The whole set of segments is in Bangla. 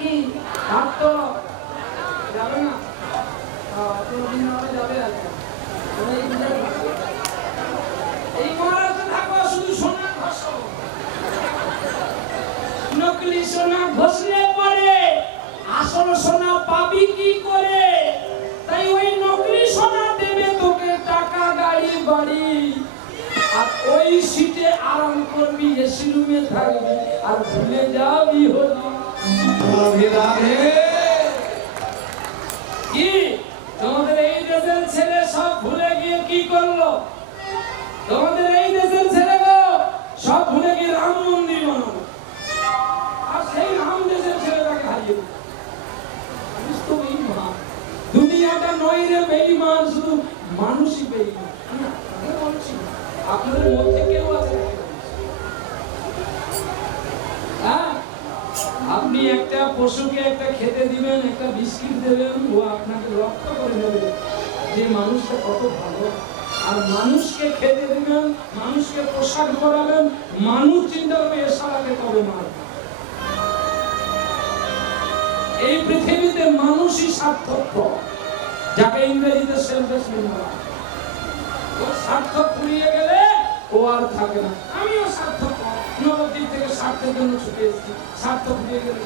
নাকি? হাত তো যাবে না, কোনদিন হবে যাবে আর এই মহারাজে থাকো শুধু সোনা ঘষো, নকলি সোনা ঘষলে পরে আসল সোনা পাবি কি করে? তাই ওই নকলি সোনা দেবে তোকে টাকা, গাড়ি, বাড়ি, আর ওই সিটে আরাম করবি, এসি রুমে থাকবি আর ভুলে যাবি হলি। রাধে রাধে। কি তোমাদের এই দেশের ছেলে সব ভুলে গিয়ে কি করলো? তোমাদের এই দেশের ছেলে সব ভুলে গিয়ে রাম মন্দির বানালো, আর সেই রাম দেশের ছেলেটাকে হারিয়ে দিল। দুনিয়াটা নয় রে বেঈমান, শুধু মানুষই বেঈমান। আপনাদের মধ্যে কেউ আছে? হ্যাঁ, আপনি একটা পশুকে একটা খেতে দিবেন, একটা বিস্কিট দেবেন, ও আপনাকে লক্ষ্য করে নেবে যে মানুষটা কত ভালো। আর মানুষকে খেতে দিবেন, মানুষকে পোশাক পরাবেন, মানুষ চিন্তা করবে এ শালাকে কবে মারবে। এই পৃথিবীতে মানুষই সার্থক, যাকে ইংরেজিতে সেলফিশনেস বলা হয়। ও সার্থক পুড়িয়ে গেলে ও আর থাকে না। আমিও সার্থক, নবদ্বীপ থেকে স্বার্থের জন্য ছুটে এসেছি, সার্থক পুড়িয়ে গেলে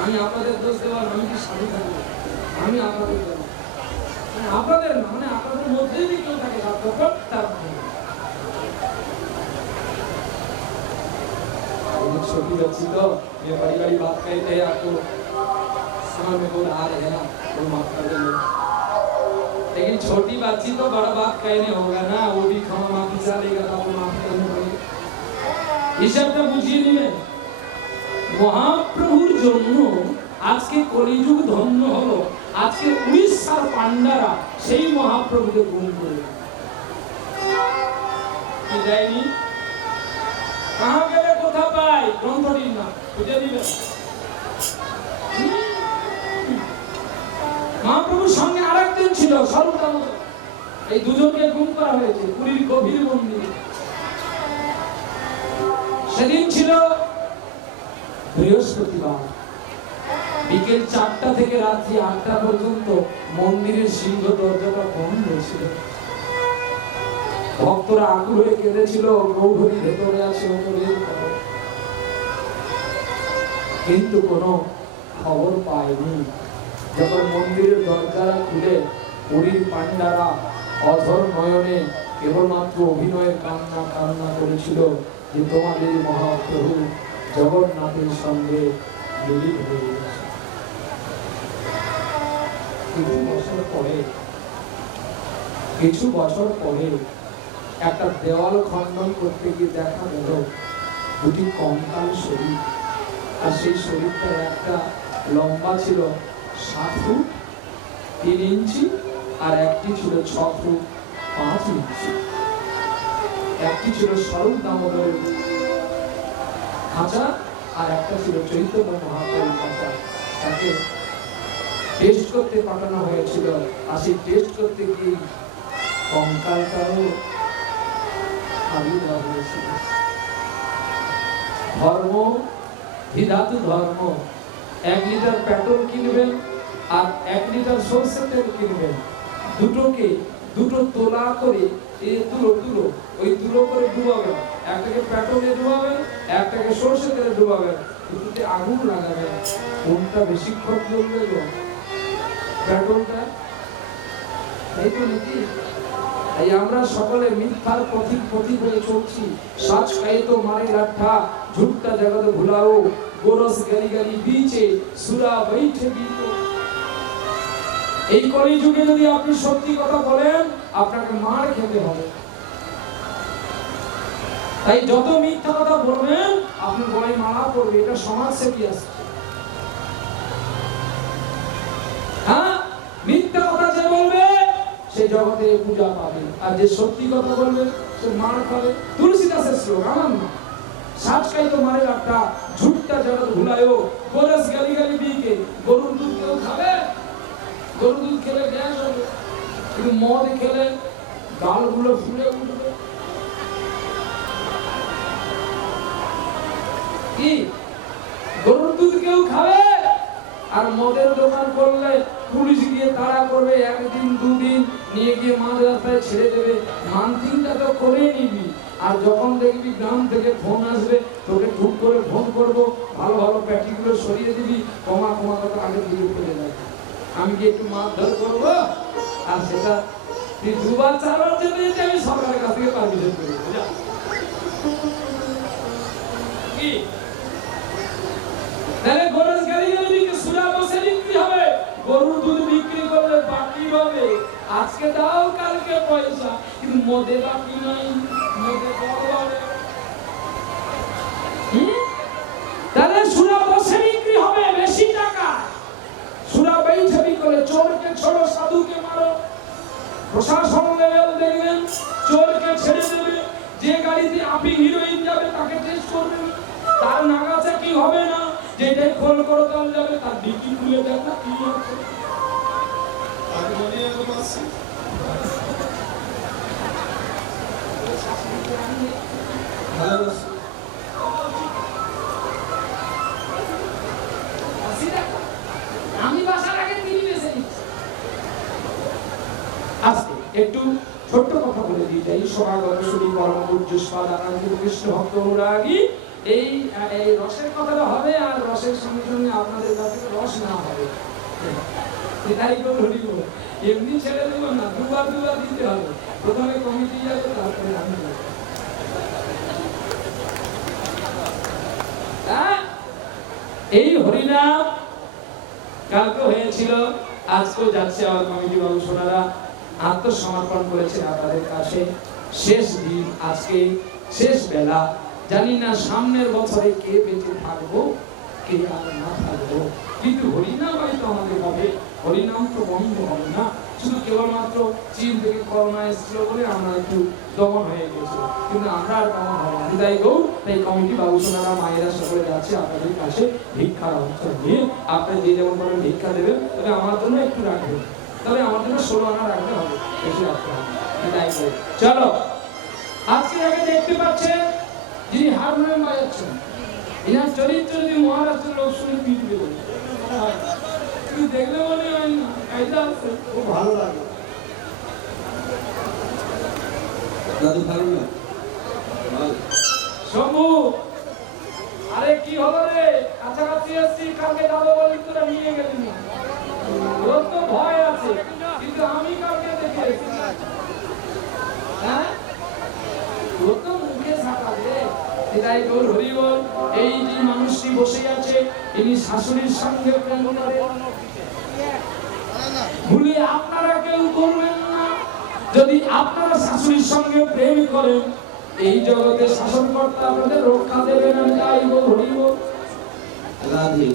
আমি আপনাদের দোষ দেওয়ার, আমি কি সাধু থাকবো? আমি আপনাদের দেব, আপনাদের না, মানে আপনাদের মধ্যেই যদি কেউ থাকে সার্থক, তার छोटी बच्ची तो ये बड़ी बड़ी बात कहते हैं, आपको समझ में बहुत आ रहे हैं ना, तो माफ कर देंगे। लेकिन छोटी बच्ची तो बड़ा बात कहने होगा ना, वो भी क्षमा माफी चालेगा तो आपको माफ करने पड़ेगा। হিসাবটা বুঝিয়ে নেবেন। মহাপ্রভুর জন্য আজকে কলিযুগ ধন্য হলো। আজকে উড়িষ্যার পান্ডারা সেই মহাপ্রভুকে গুণ করে দেয়নি। कहाँ गए कोथा पाई ग्रंथটি না বুঝে দিবেন। মহাপ্রভুর সঙ্গে আরেকজন ছিল স্বরূপ দামোদর, এই দুজনকে গুম করা হয়েছে পুরীর গভীর মন্দিরে। সেদিন ছিল বৃহস্পতিবার, বিকেল 4টা থেকে রাত্রি 8টা পর্যন্ত মন্দিরের সিংহ দরজাটা বন্ধ ছিল। ভক্তরা আকুল হয়ে কেঁদেছিল, গৌরী ভেতরে আছে, কিন্তু কোনো খবর পায়নি। যখন মন্দিরের দরজা খুলে পুরীর পান্ডারা অধর নয়নে কেবলমাত্র অভিনয়ের কান্না কান্না করেছিল যে তোমাদের মহাপ্রভু জগন্নাথের সঙ্গে মিলিত হয়ে গেছে। কিছু বছর পরে একটা দেওয়াল খণ্ডন করতে গিয়ে দেখা গেল দুটি কঙ্কাল শরীর, আর সেই শরীরটার একটা লম্বা ছিল 7 ফুট 3 ইঞ্চি, আর একটি ছিল 6 ফুট 5 ইঞ্চি। একটি ছিল স্বরূপ দামোদরের খাঁচা, আর একটা ছিল চৈতন্য মহাপ্রভুর খাঁচা। তাকে টেস্ট করতে পাঠানো হয়েছিল, আর সেই টেস্ট করতে গিয়ে কঙ্কালটাও ধর্ম ধাতু ধর্ম। 1 লিটার পেট্রোল কিনবেন আর 1 লিটার সরষের তেল কিনবেন, দুটোকে দুটো তোলা করে ওই তুলো করে ডুবাবেন। একটাকে পেট্রোলে ডুবাবেন, একটাকে সরষের তেলে ডুবাবেন, দুটোতে আগুন লাগাবেন। কোনটা বেশিক্ষণ জ্বলবে গো? পেট্রোলটা। তাই তো নাকি? এই আমরা সকলে মিথ্যার পথিক হয়ে চলছি। সচ কহে তো মারে লাঠা, ঝুটটা জগৎ ভুলাও, গোরস গলি গলি বিচে সুরা বৈঠে বিতো। এই কলিযুগে যদি আপনি সত্যি কথা বলেন, আপনাকে মার খেতে হবে। তাই যত মিথ্যা কথা বলবেন আপনার গলায় মারা পড়বে। এটা সমাজ থেকে আসছে। হ্যাঁ, মিথ্যা কথা যে বলবে সে জগতে পূজা পাবে, আর যে সত্যি কথা বলবে সে মার খাবে। তুলসীদাসের শ্লোক, আমার না। সাচ খাই তো মারে লাঠা, ঝুটটা জগৎ ভুলায়ো, গোরস গালি গালি বিকে। গরুর দুধ কেউ খাবে? গরুর দুধ খেলে গ্যাস হবে, কিন্তু মদ খেলে গালগুলো ফুলে উঠবে। কি গরুর দুধ কেউ খাবে? আর মদের দোকান করলে পুলিশ গিয়ে তাড়া করবে, একদিন দুদিন নিয়ে গিয়ে মাঝ রাস্তায় ছেড়ে দেবে। মানতিংটা তো করে নিবি। আর যখন দেখবি গ্রাম থেকে ফোন আসবে, তোকে ঠুক করে ফোন করবো, ভালো ভালো প্যাটিগুলো সরিয়ে দিবি, কমা কমা কথা আগে দিকে ফেলে যাবে। আমি কি একটু মারধর করবো? আর সেটা তুই দুবার চারবার যেতে যেতে আমি সরকারের কাছ থেকে পারমিশন করে দেবো। কি তাহলে গরুর গাড়ি গেলে সুরা বসে বিক্রি হবে, গরুর দুধ বিক্রি করলে বাকি হবে। আজকে দাও কালকে পয়সা, কিন্তু মদে বাকি নাই, মদে বড় হবে। তাহলে সুরা বসে বিক্রি হবে বেশি টাকা। সুরা বেইছে বিক্রি, চোরকে ছোড়ো সাধুকে মারো। প্রশাসন লেভেল দেখবেন চোরকে ছেড়ে দেবে, যে গাড়িতে আপি হিরোইন যাবে তাকে টেস্ট করবে। তার নাগাছে কি হবে না, যেটাই খোল করে দাম যাবে তার ডিকি খুলে দেখ না কি আছে। আর মনে এরকম আছে ভালো আমি বাসার আগে তিনি বেঁচে দিচ্ছি। আজকে একটু ছোট্ট কথা বলে দিয়ে যাই। সমাগত শুনি পরম পূজ্য স্বাদানন্দ কৃষ্ণ ভক্ত অনুরাগী, এই রসের কথাটা হবে, আর রসের সঙ্গে সঙ্গে আপনাদের কাছে রস না হবে, এটাই তো ধরিব। এমনি ছেড়ে দেব না, দুবার দুবার দিতে হবে। প্রথমে কমিটি যাবে, তারপরে আমি যাবো। এই হরিনাম কালকে হয়েছিল, আজকেও যাচ্ছে। আমার কমিটি বাবু সোনারা আত্মসমর্পণ করেছে আপনাদের কাছে। শেষ দিন আজকে, শেষ বেলা। জানি না সামনের বছরে কে বেঁচে থাকবো, কে আর না থাকবো, কিন্তু হরিনাম হয়তো আমাদের হবে। হরিনাম তো বন্ধ হবে না। শুধু কেবলমাত্র চীন থেকে করোনা এসেছিল বলে আমরা একটু দমন হয়ে গেছিল, কিন্তু আমরা আর দমন হবো না। বিদায় গৌর। তাই কমিটি বাবু সোনারা মায়েরা সকলে যাচ্ছে আপনাদের কাছে ভিক্ষার অবস্থা নিয়ে। আপনি যে যেমন করেন ভিক্ষা দেবেন, তবে আমার জন্য একটু রাখবেন, তবে আমার জন্য 16 আনা রাখতে হবে, বেশি রাখতে হবে। বিদায় গৌর। চলো, আজকে আগে দেখতে পাচ্ছেন যিনি হারমোনিয়াম বাজাচ্ছেন, এনার চরিত্র যদি মহারাষ্ট্রের লোক শুনে পিটবে বলে কিন্তু দেখলে মনে হয় না, কায়দা আছে, খুব ভালো লাগে। দাদু ভালো না শম্ভু, আরে কি হলো রে? কাছাকাছি আসছি, কালকে যাবো বলি তোরা নিয়ে গেলি না। ওর তো ভয় আছে, কিন্তু আমি কালকে দেখে এসেছি। হ্যাঁ, ওর তো মুখে সাকা রে। বিদায় গৌর হরি বল। এই যে মানুষটি বসে আছে, ইনি শাশুড়ির সঙ্গে প্রেম করে, ভুলে আপনারা কেউ করবেন না। যদি আপনারা শাশুড়ির সঙ্গে প্রেম করেন, এই জগতে শাসনকর্তা আপনাদের রক্ষা দেবেন। আমি তাই গৌর হরি বল। রাধে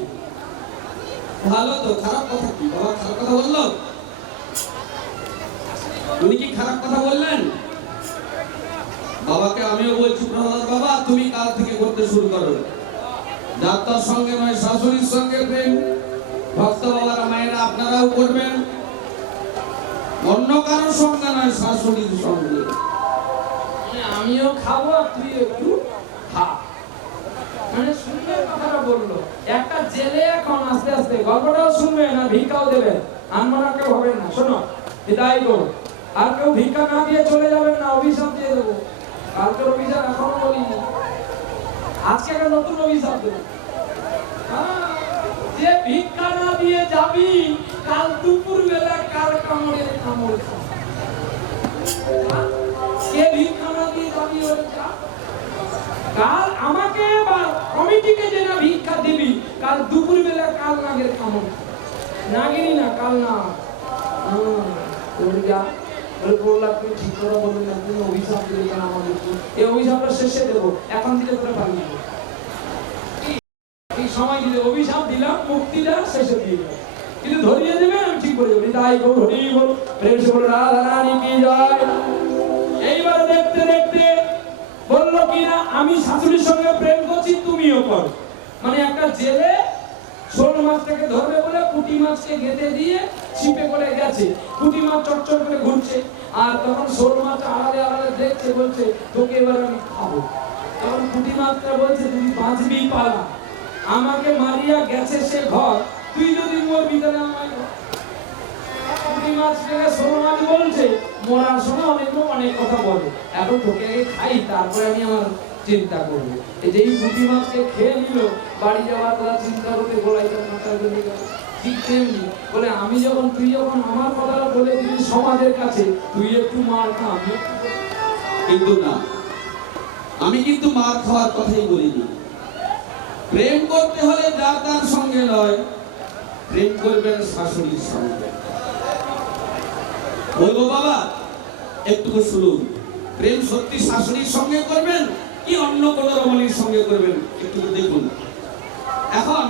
ভালো তো, খারাপ কথা কি? বাবা খারাপ কথা বললো? উনি কি খারাপ কথা বললেন? বাবাকে আমিও বলছি, প্রহ্লাদ বাবা তুমি কাল থেকে করতে শুরু করো। যাত্রার সঙ্গে নয়, শাশুড়ির সঙ্গে প্রেম। ভক্ত বাবারা মায়েরা আপনারাও করবেন, অন্য কারোর সঙ্গে নয়, শাশুড়ির সঙ্গে। আমিও খাবো আর তুই একটু খা, মানে সুন্দর কথাটা বললো। একটা জেলে এখন আস্তে আস্তে গল্পটাও শুনবে না, ভিক্ষাও দেবে। আনমনা কেউ হবে না। শোনো, বিদায় করো। আর কেউ ভিক্ষা না দিয়ে চলে যাবেন না, অভিশাপ দিয়ে দেবো। কালকের অভিশাপ এখনো বলিনি, আজকে একটা নতুন অভিশাপ দেবো। যে ভিক্ষা না দিয়ে যাবি, কাল দুপুর বেলা কার কামড়ে কামড় খাবে। কে ভিক্ষা না দিয়ে যাবি, কাল আমাকে বা কমিটিকে যে না ভিক্ষা দিবি, কাল দুপুর বেলা কাল নাগের কামড়। নাগিনি না, কাল না। ঠিক করে বলবেন না, তুমি অভিশাপ দিলে কেন আমাদের? এই অভিশাপটা শেষে দেবো, এখন দিলে করে পারি না। এই সময় দিলে অভিশাপ দিলাম, মুক্তিটা শেষে দিয়ে দেবো, কিন্তু ধরিয়ে দেবে আমি ঠিক করে দেবো। তাই গৌর হরি বল, প্রেম সে বল রাধা রানী কি জয়। এইবার দেখতে দেখতে বললো কিনা আমি শাশুড়ির সঙ্গে প্রেম করছি, তুমিও করো। মানে একটা জেলে শোল মাছটাকে ধরবে বলে পুঁটি মাছকে গেঁথে দিয়ে ছিপে করে গেছে, পুঁটি মাছ চটচট করে ঘুরছে। আর তখন শোল মাছ আড়ালে আড়ালে দেখছে, বলছে তোকে এবার আমি খাবো। তখন পুঁটি মাছটা বলছে তুই বাঁচবি পালা, আমাকে মারিয়া গেছে সে ঘর, তুই যদি মরবি তাহলে আমায় ধর। পুঁটি মাছ থেকে ষোলো মাছ বলছে, মরার সময় অনেক কথা বলে। এখন তোকে আগে খাই, তারপরে আমি আমার চিন্তা করবো। এই যে এই পুঁটি মাছকে খেয়ে নিল, বাড়ি যাওয়ার কথা চিন্তা করতে গোলাইটা মাথা ধরে গেল। ঠিক তেমনি বলে তুই যখন আমার কথাটা বলে দিলি সমাজের কাছে, তুই একটু মার খা, আমি একটু কিন্তু না, আমি কিন্তু মার খাওয়ার কথাই বলিনি। প্রেম করতে হলে যার তার সঙ্গে নয়, প্রেম করবেন শাশুড়ির সঙ্গে। বলবো বাবা একটু শুনুন, প্রেম সত্যি শাশুড়ির সঙ্গে করবেন কি অন্য কোন রমণীর সঙ্গে করবেন একটু দেখুন। এখন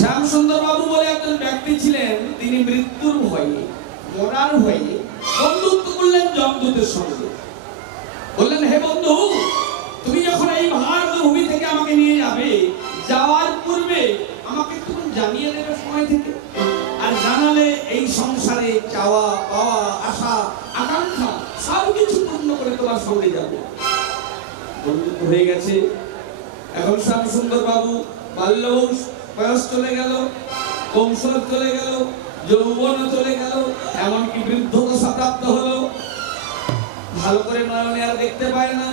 শ্যামসুন্দর বাবু বলে একজন ব্যক্তি ছিলেন, তিনি মৃত্যুর ভয়ে, মরার ভয়ে বন্ধুত্ব করলেন যমদূতের সঙ্গে। বললেন, হে বন্ধু, তুমি যখন এই ভারত ভূমি থেকে আমাকে নিয়ে যাবে, যাওয়ার পূর্বে আমাকে একটু জানিয়ে দেবে সময় থেকে। আর জানালে এই সংসারে চাওয়া পাওয়া আশা আকাঙ্ক্ষা সব কিছু পূর্ণ করে তোমার সঙ্গে যাবো। বন্ধুত্ব হয়ে গেছে। এখন শ্যামসুন্দর বাবু বাল্য বয়স চলে গেল, কৌশল চলে গেল, যৌবন চলে গেল, এমনকি বৃদ্ধদশা প্রাপ্ত হলো। ভালো করে নয়নে আর দেখতে পায় না।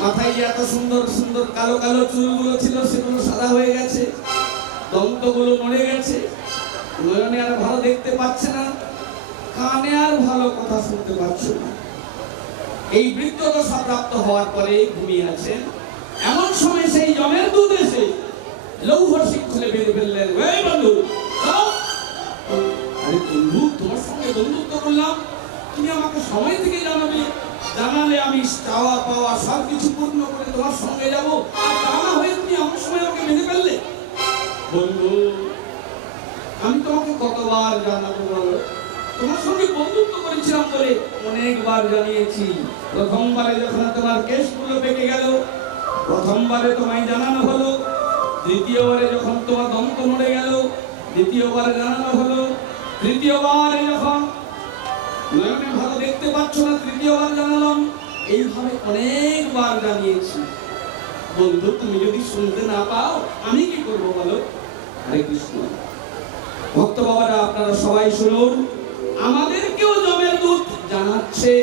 মাথায় যে এত সুন্দর সুন্দর কালো কালো চুলগুলো ছিল সেগুলো সাদা হয়ে গেছে, দন্তগুলো নড়ে গেছে, নয়নে আর ভালো দেখতে পাচ্ছে না, কানে আর ভালো কথা শুনতে পাচ্ছে না। এই বৃদ্ধদশা প্রাপ্ত হওয়ার পরে ঘুমিয়ে আছেন। এমন সময় সেই যমের দূত এসে লৌহ শিখ খুলে বেঁধে ফেললেন। এই বন্ধু, আরে বন্ধু, তোমার সঙ্গে বন্ধুত্ব করলাম, তুমি আমাকে সময় থেকে জানাবে, জানালে আমি চাওয়া পাওয়া সব কিছু পূর্ণ করে তোমার সঙ্গে যাবো। আর তা না হয়ে তুমি এমন সময় আমাকে বেঁধে ফেললে। বন্ধু, আমি তোমাকে কতবার জানাবো বলো? তোমার সঙ্গে বন্ধুত্ব করেছিলাম বলে অনেকবার জানিয়েছি। প্রথমবারে যখন তোমার কেশগুলো পেকে গেল, প্রথমবারে তোমায় জানানো হলো। দ্বিতীয়বারে যখন তোমার দন্ত নড়ে গেল, দ্বিতীয়বারে জানানো হলো। তৃতীয়বারে যখন নয়নে ভালো দেখতে পাচ্ছ না, তৃতীয়বার জানালাম। এইভাবে অনেকবার জানিয়েছি। বন্ধু, তুমি যদি শুনতে না পাও আমি কি করবো বলো? হরে কৃষ্ণ। ভক্ত বাবারা, আপনারা সবাই শুনুন, আমাদেরকেও যমের দূত জানাচ্ছে।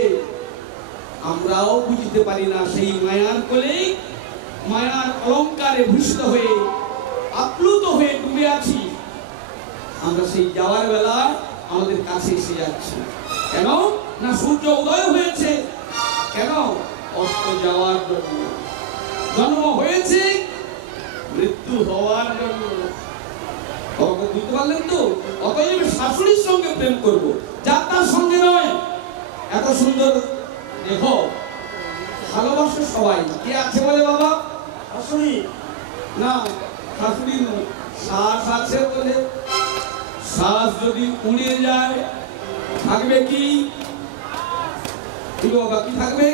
আমরাও বুঝতে পারি না, সেই মায়ার কোলে, মায়ার অলঙ্কারে ভূষিত হয়ে আপ্লুত হয়ে ডুবে আছি। আমরা সেই যাওয়ার বেলায় আমাদের কাছে এসে যাচ্ছি। কেন না সূর্য উদয় হয়েছে, কেন অস্ত যাওয়ার জন্য। জন্ম হয়েছে মৃত্যু হওয়ার জন্য। বুঝতে পারলেন তো? অতএব শাশুড়ির সঙ্গে প্রেম করবো, যার তার সঙ্গে নয়। এত সুন্দর দেহ, ভালোবাসে সবাই। কে আছে বলে বাবা? শাশুড়ি না, শাশুড়ি নয়, শ্বাস আছে বলে। শ্বাস যদি উড়ে যায় থাকবে কি বাবা? কি থাকবে?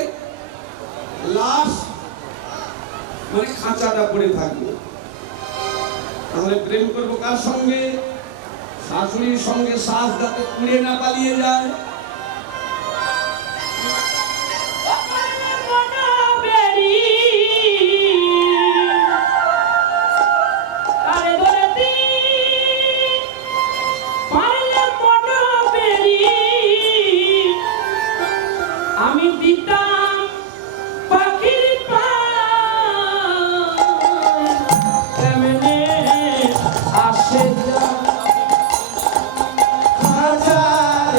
লাশ, মানে খাঁচাটা পড়ে থাকবে। তাহলে প্রেম করবো কার সঙ্গে? শাশুড়ির সঙ্গে। শ্বাস যাতে উড়ে না পালিয়ে যায়। আমি দিতাম পাখির পামনে আসে যা হাজার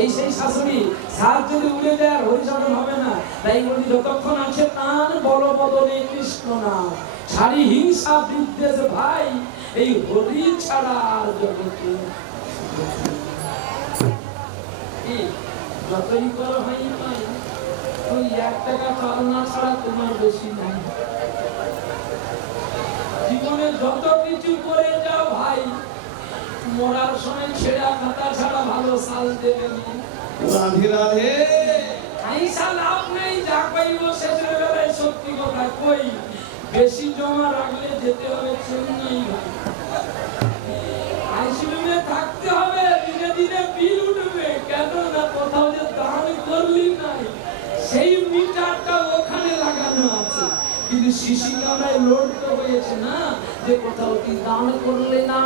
এই সেই শাশুড়ি, সাত যদি উড়ে যায় আর হরিসাধন হবে না। তাই বলি যতক্ষণ আছে প্রাণ বলবদনে কৃষ্ণ নাম, ছাড়ি হিংসা বিদ্বেষ ভাই, এই হরি ছাড়া আর জগতে যতই করো ভাই ভাই, ওই 1 টাকা চালনা ছাড়া তোমার বেশি নাই। জীবনে যত কিছু করে যাও ভাই, মরার সময় ছেঁড়া খাতা ছাড়া ভালো সাল দেবে না। রাধে রাধে। আইসা লাভ নেই, যা পাইব শেষের বেলায় সত্যি কথা কই, বেশি জমা রাখলে যেতে হবে চেন্নাই ভাই। আইসিইউতে থাকতে হবে, দিনে দিনে বিল উঠবে, কেন না কোথাও যে দান করলি নাই সেই মিটারটা ওখানে লাগানো আছে। কিন্তু শিশি কামড়ায় লোড তো হয়েছে না, যে কোথাও কি দান করলে না।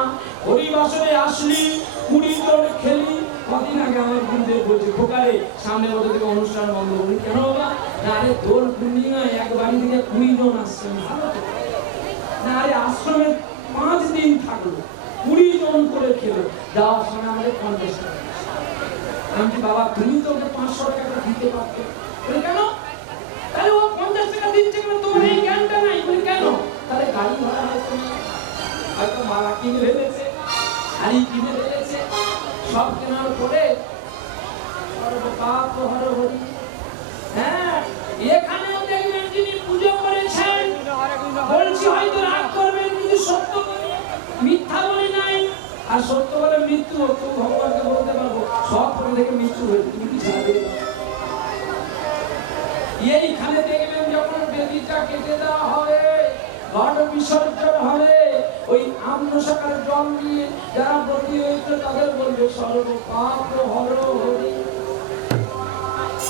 হরিবাসরে আসলি 20 জন খেলি। কদিন আগে আমার গুরুদেব বলছে, খোকারে সামনে বছর থেকে অনুষ্ঠান বন্ধ করি। কেন বাবা? না আরে দোল পূর্ণিমায় এক বাড়ি থেকে 20 জন আসছে, ভালো তো না? আরে আশ্রমে 5 দিন থাকলো, 20 জন করে খেলো, যাওয়ার সময় আমাদের 50 টাকা। আমি কি বাবা তুমি তো ওকে 500 টাকা দিতে পারতে? বলে কেন? তাহলে ও 50 টাকা দিচ্ছে কেন? তোমার এই জ্ঞানটা নাই। বলে কেন? তাহলে গাড়ি ভাড়া হয়তো মালা কিনে ফেলেছে, শাড়ি কিনে ফেলেছে, সব কেনার পরে সর্বপাপ হর হরি। হ্যাঁ, এখানেও দেখবেন যিনি পুজো করেছেন, বলছি হয়তো রাগ করবেন, কিন্তু সত্য বলে মিথ্যা বলে নাই। আর সত্য বলে মৃত্যু হতো, ভগবানকে বলতে পারবো সব করে থেকে মৃত্যু হয়েছে, তুমি কি ছাড়বে? এইখানে দেখবেন যখন বেদিটা কেটে দেওয়া হবে, ঘট বিসর্জন হবে, ওই আমনসাকার জল দিয়ে যারা ব্রতী হয়েছে তাদের বলবে সর্বপাপ হর হরি।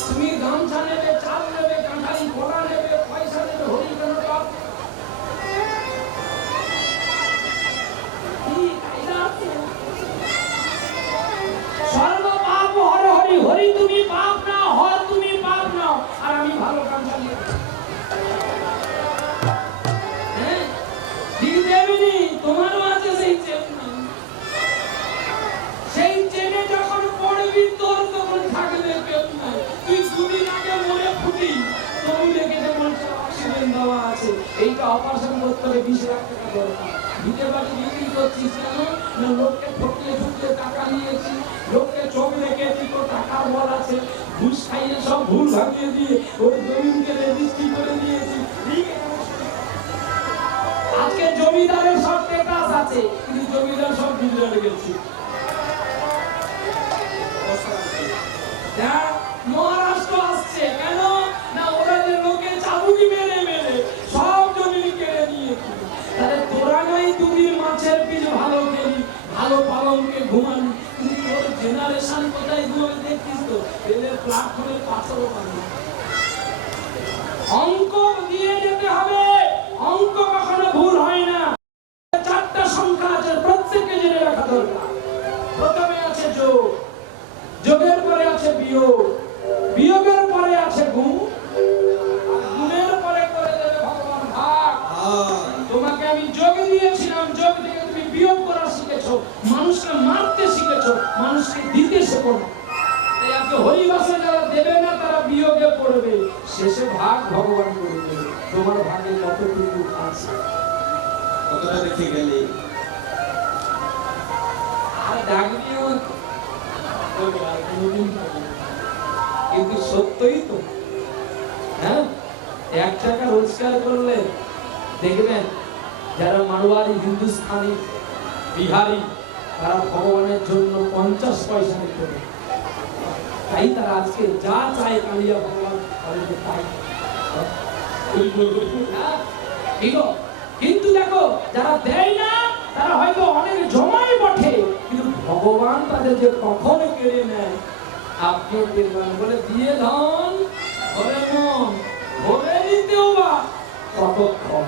তুমি গামছা নেবে, চাল নেবে, কাঁঠালি কলা নেবে, পয়সা নেবে, হরি কেন পাপ? সর্বপাপ হর হরি। হরি তুমি পাপ না, হর তুমি পাপ নাও, আর আমি ভালো গামছা নিয়ে তোমারও আছে সেই চেন। সেই চেনে যখন পড়বি তোর তখন থাকবে কেউ নাই। তুই 2 দিন আগে মরে ফুটি, তুমি লেগেছে বলছে অক্সিজেন দেওয়া আছে, এইটা অপারেশন করতে হবে, 20 লাখ টাকা দরকার। ভিটে বাড়ি বিক্রি করছিস কেন? না লোককে ঠকিয়ে ঠকিয়ে টাকা নিয়েছি, লোককে চোখ রেখেছি, তো টাকার বল আছে, ঘুষ খাইয়ে সব ভুল ভাঙিয়ে দিয়ে ওর জমিকে রেজিস্ট্রি করে দিয়েছি। আজকে জমিদারের সব টেকাস আছে, কিন্তু জমিদার সব বিল্ডারে গেছে। মহারাষ্ট্র আসছে কেন? না ওরা যে লোকে চাবুকি মেরে মেরে সব জমি কেড়ে নিয়েছে। তাহলে তোরা নাই 2 দিন মাছের পিস ভালো খেলি, ভালো পালনকে ঘুমানি, কিন্তু তোর জেনারেশন কোথায় ঘুমাবে দেখছিস তো? রেলের প্ল্যাটফর্মের পাথরও পানি। অঙ্ক দিয়ে যেতে হবে, অঙ্ক কখনো ভুল হয় না। 4টা সংখ্যা আছে, প্রত্যেককে জেনে রাখা দরকার। প্রথমে আছে যোগ, যোগের পরে আছে বিয়োগ, বিয়োগের পরে আছে গুণ, আর গুণের পরে করে দেবে ভগবান ভাগ। তোমাকে আমি যোগ দিয়েছিলাম, যোগ থেকে তুমি বিয়োগ করা শিখেছো, মানুষকে মারতে শিখেছো, মানুষকে দিতে শেখো না। তাই আজকে হরিবাসে যারা দেবে না তারা বিয়োগে পড়বে, শেষে ভাগ ভগবান করে দেবে। তোমার ভাগে কতটুকু আছে কতটা দেখে গেলে আর ডাকনিও, কিন্তু সত্যই তো। হ্যাঁ, 1 টাকা রোজগার করলে দেখবেন যারা মারোয়ারি, হিন্দুস্তানি, বিহারি, তারা ভগবানের জন্য 50 পয়সা দিতে পারে। তাই তারা আজকে যা চায় কালিয়া ভগবান তাদেরকে পায়। কিন্তু দেখো যারা দেয় না তারা হয়তো অনেক জমায় বটে, কিন্তু ভগবান তাদের যে কখনো কেড়ে নেয় আপনি বলে দিয়ে ধন ঘরে মন ঘরে দিতেও বা কতক্ষণ।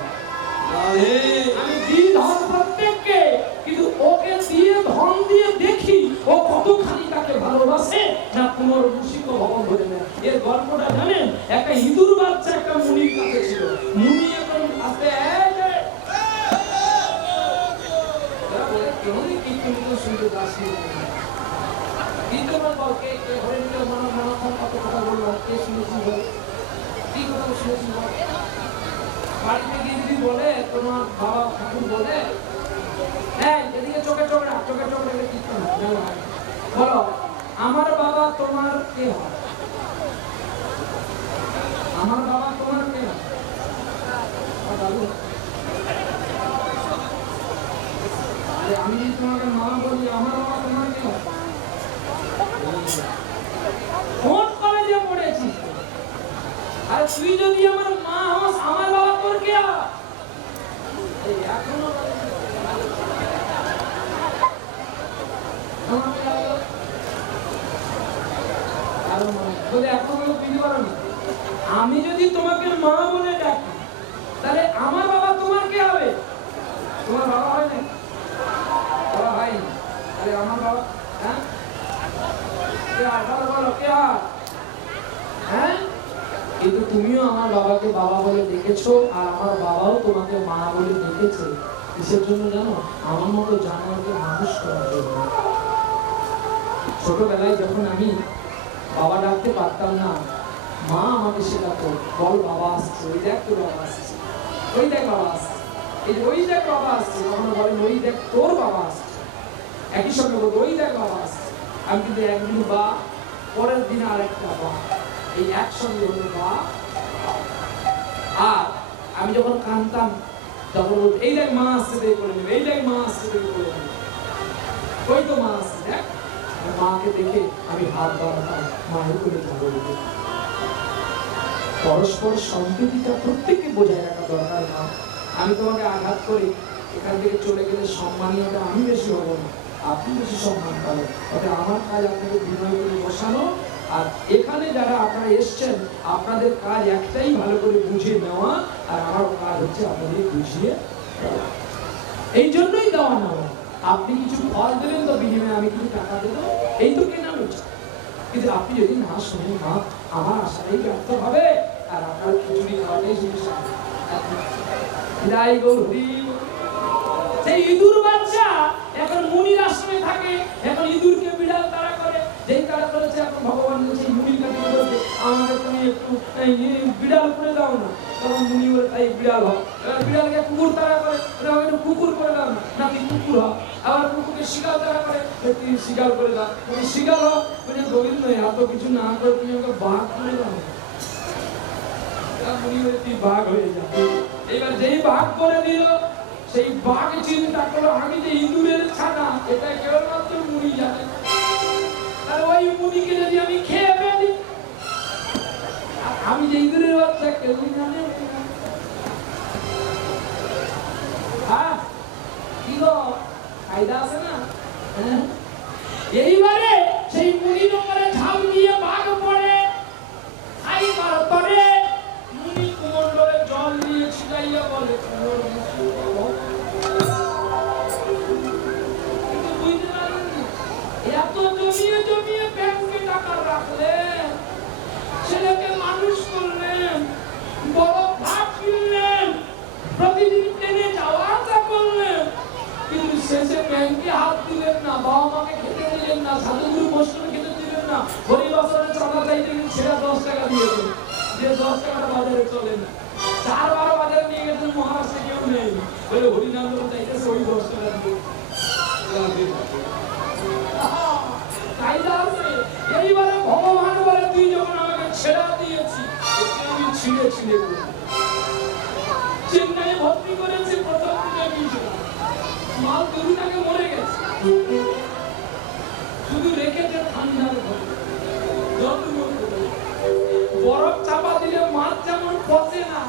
আমি দিই ধন প্রত্যেককে, কিন্তু ওকে দিয়ে ধন দিয়ে দেখি ও কতখানি তাকে ভালোবাসে না পুনর্বসিত ভবন ধরে নেয়। এর গল্পটা জানেন? একটা ইঁদুর বাচ্চা একটা মুনির কাছে ছিল। মুনি এখন আসতে দ্বিতীয়বার বল, কে কে হরিণকে মনোক্ষণ কত কথা বললো, কে শুনেছি বল, কি কথা শুনেছি বল। বাড়িতে গিয়ে যদি বলে তোমার বাবা ঠাকুর বলে, হ্যাঁ এদিকে চোখে চোখ রাখ, চোখে চোখ রেখে কি বলো, আমার বাবা তোমার কে হয়? আমার বাবা তোমার কে হয়? আমি যদি তোমাকে মা বলি, আমার বাবা তোমার কে হয়? কোন কলেজে পড়েছিস? আর তুই যদি আমার মা হস, আমার বাবা তোর কে হয়? এখনো আমি যদি তোমাকে মা বলে ডাকি, তাহলে আমার বাবা তোমার কে হবে? তোমার বাবা হয় না? বাবা হয় না, তাহলে আমার বাবা, হ্যাঁ বলো কে হয়? হ্যাঁ, কিন্তু তুমিও আমার বাবাকে বাবা বলে ডেকেছো, আর আমার বাবাও তোমাকে মা বলে ডেকেছে। কিসের জন্য জানো? আমার মতো জানোয়ারকে মানুষ করার জন্য। ছোটবেলায় যখন আমি বাবা ডাকতে পারতাম না, মা আমাকে শেখাতো, বল বাবা আসছে, ওই দেখ তোর বাবা আসছে, ওই দেখ বাবা আসছে, এই ওই দেখ বাবা আসছে। কখনো বলেন ওই দেখ তোর বাবা আসছে, একই সঙ্গে বলতো ওই দেখ বাবা আসছে। আমি কিন্তু একদিন বা, পরের দিন আরেকটা বা, এই একসঙ্গে হলো বা। আর আমি যখন কাঁদতাম তখন বলতো এই দেখ মা আসছে, দেখ করে নেবে, এই দেখ মা আসছে, দেখ করে নেবে, ওই তো মা আসছে দেখ। মাকে দেখে আমি হাত বাড়াতাম, মায়ের করে যাবো। পরস্পর সম্প্রীতিটা প্রত্যেককে বোঝায় রাখা দরকার। না আমি তোমাকে আঘাত করি, এখান থেকে চলে গেলে সম্মানীয়তা আমি বেশি হব না, আপনি বেশি সম্মান পাবেন। তবে আমার কাজ আপনাকে বিনয় করে বসানো, আর এখানে যারা আপনারা এসছেন আপনাদের কাজ একটাই, ভালো করে বুঝিয়ে নেওয়া, আর আমার কাজ হচ্ছে আপনাদের বুঝিয়ে দেওয়া। এই জন্যই দেওয়া নেওয়া। আপনি কিছু ফল দেবেন তো বিনিময়ে আমি কিছু টাকা দেবো, এই তো কেনা হচ্ছে। কিন্তু আপনি যদি না শুনেন, মা আমার আশাটাই ব্যর্থ হবে, আর আপনার খিচুড়ি খাওয়াটাই জিনিস। সেই ইঁদুর বাচ্চা এখন মুনির আশ্রমে থাকে, এখন ইঁদুরকে বিড়াল তাড়া করে। যেই তাড়া করেছে, এখন ভগবান সেই মুনির কাছে বলছে আমাকে তুমি একটু বিড়াল করে দাও না। তখন মুনি বলে তাই বিড়াল হয়। এবার বিড়ালকে কুকুর তাড়া করে, একটু কুকুর করে দাও না, নাকি কুকুর হয়। আবার কুকুরকে শিকাল তাড়া করে, তুমি শিকাল করে দাও, তুমি শিকাল হও। মানে গোবিন্দ এত কিছু না করে তুমি আমাকে বাঘ করে দাও। মুনি বলে তুই বাঘ হয়ে যা। এবার যেই বাঘ করে দিল, সেই বাঘ চিন্তা করলো আমি যে ইঁদুরের ছানা, এটা কেবলমাত্র মুনি জানে। আর ওই মুনিকে যদি আমি খেয়ে ফেলি, আমি যে ইঁদুরের বাচ্চা, কেউ জানে। হ্যাঁ কি গো, ফায়দা আছে না? এইবারে সেই মুনির উপরে ঝাল দিয়ে বাঘ পড়ে, খাইবার পরে মুনি কুমন্ডলে জল দিয়ে ছিটাইয়া বলে এত জমিয়ে জমিয়ে ব্যাংকে টাকা রাখলেন, ছেলেকে মানুষ করলেন, বড় ফ্ল্যাট কিনলেন, প্রতিদিন ট্রেনে যাওয়া আসা করলেন, কিন্তু শেষে ব্যাংকে হাত দিলেন না, বাবা মাকে খেতে দিলেন না, সাধুগুরু বৈষ্ণব খেতে দিলেন না। হরিবাসরে চাঁদা চাইতে গেলে সেরা 10 টাকা দিয়েছেন, যে 10 টাকাটা বাজারে চলে না। 4-12 বাজারে নিয়ে গেছেন, মহারাষ্ট্রে কেউ নেই, বলে হরিনাম চাইতেছে ওই 10 টাকা দিয়ে। এইবারে ভগবান বলে তুই যখন আমাকে ছেড়া দিয়েছি, আমি ছিঁড়ে ছিঁড়ে চেন্নাই ভর্তি করেছে, প্রথম দিনে মাল দুটাকে মরে গেছে, শুধু রেখেছে ঠান্ডার ঘরে। বরফ চাপা দিলে মাছ যেমন পচে না,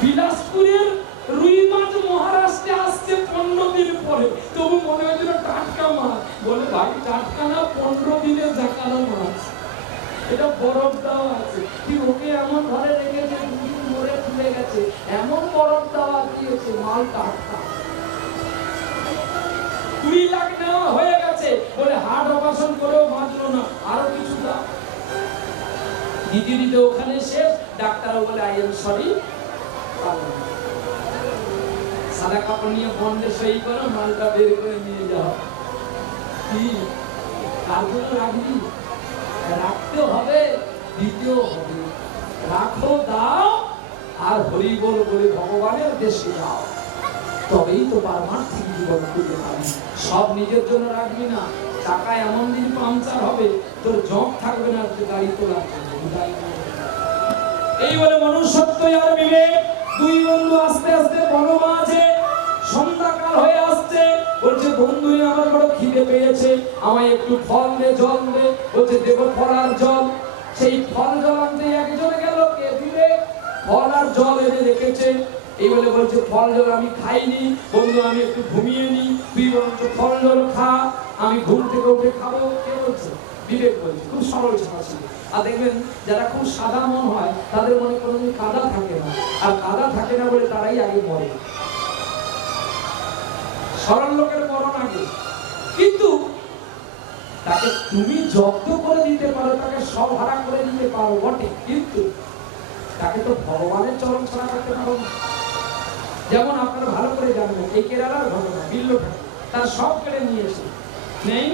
বিলাসপুরের রুই মাছ মহারাষ্ট্রে আসছে 15 দিন পরে, তবু মনে হয়েছিল টাটকা মাছ। বলে ভাই টাটকা না, 15 দিনে জাকানো মাছ, এটা বরফ দেওয়া আছে। ঠিক ওকে এমন ঘরে রেখেছে, মরে ফুলে গেছে, এমন বরফ দেওয়া দিয়েছে, মাল টাটকা। 20 লাখ নেওয়া হয়ে গেছে, বলে হার্ট অপারেশন করেও বাঁচলো না, আরো কিছু দাও। দিতে দিতে ওখানে শেষ, ডাক্তারও বলে আই এম সরি, সাদা কাপড় নিয়ে বন্ডে সই করো, মালটা বের করে নিয়ে যাও। কি কার জন্য রাখবি? রাখতেও হবে, দিতেও হবে। রাখো, দাও, আর হরি বল বলে ভগবানের দেশে যাও, তবেই তো পারমার্থিক জীবন খুঁজে পাবি। সব নিজের জন্য রাখবি না, চাকা এমন দিন পাংচার হবে তোর জং থাকবে না গাড়ি তোলার জন্য। এই বলে মনুষ্যত্ব আর বিবেক দুই বন্ধু আস্তে আস্তে বনমাঝে সন্ধ্যাকাল হয়ে আসছে। বলছে বন্ধু আমার বড় খিদে পেয়েছে, আমায় একটু ফল দে, জল দে। বলছে দেব ফল আর জল। সেই ফল জল আনতে একজন গেল, কে দিবে? ফল আর জল এনে রেখেছে। এই বলে বলছে ফল জল আমি খাইনি বন্ধু, আমি একটু ঘুমিয়ে নি, তুই বরঞ্চ ফল জল খা, আমি ঘুম থেকে উঠে খাবো। কে বলছে? বিবেক বলছে। খুব সরল ছাড়া ছিল। আর দেখবেন যারা খুব সাদা মন হয় তাদের মনে কোনোদিন কাদা থাকে না, আর কাদা থাকে না বলে তারাই আগে মরে। সরল লোকের মরণ আগে। কিন্তু তাকে তুমি জব্দ করে দিতে পারো, তাকে সব হারা করে দিতে পারো বটে, কিন্তু তাকে তো ভগবানের চরণ ছাড়া করতে পারো না। যেমন আপনারা ভালো করে জানবেন এই কেরালার ঘটনা, বিল্ল ঠাকুর তার সব কেড়ে নিয়েছে, নেই?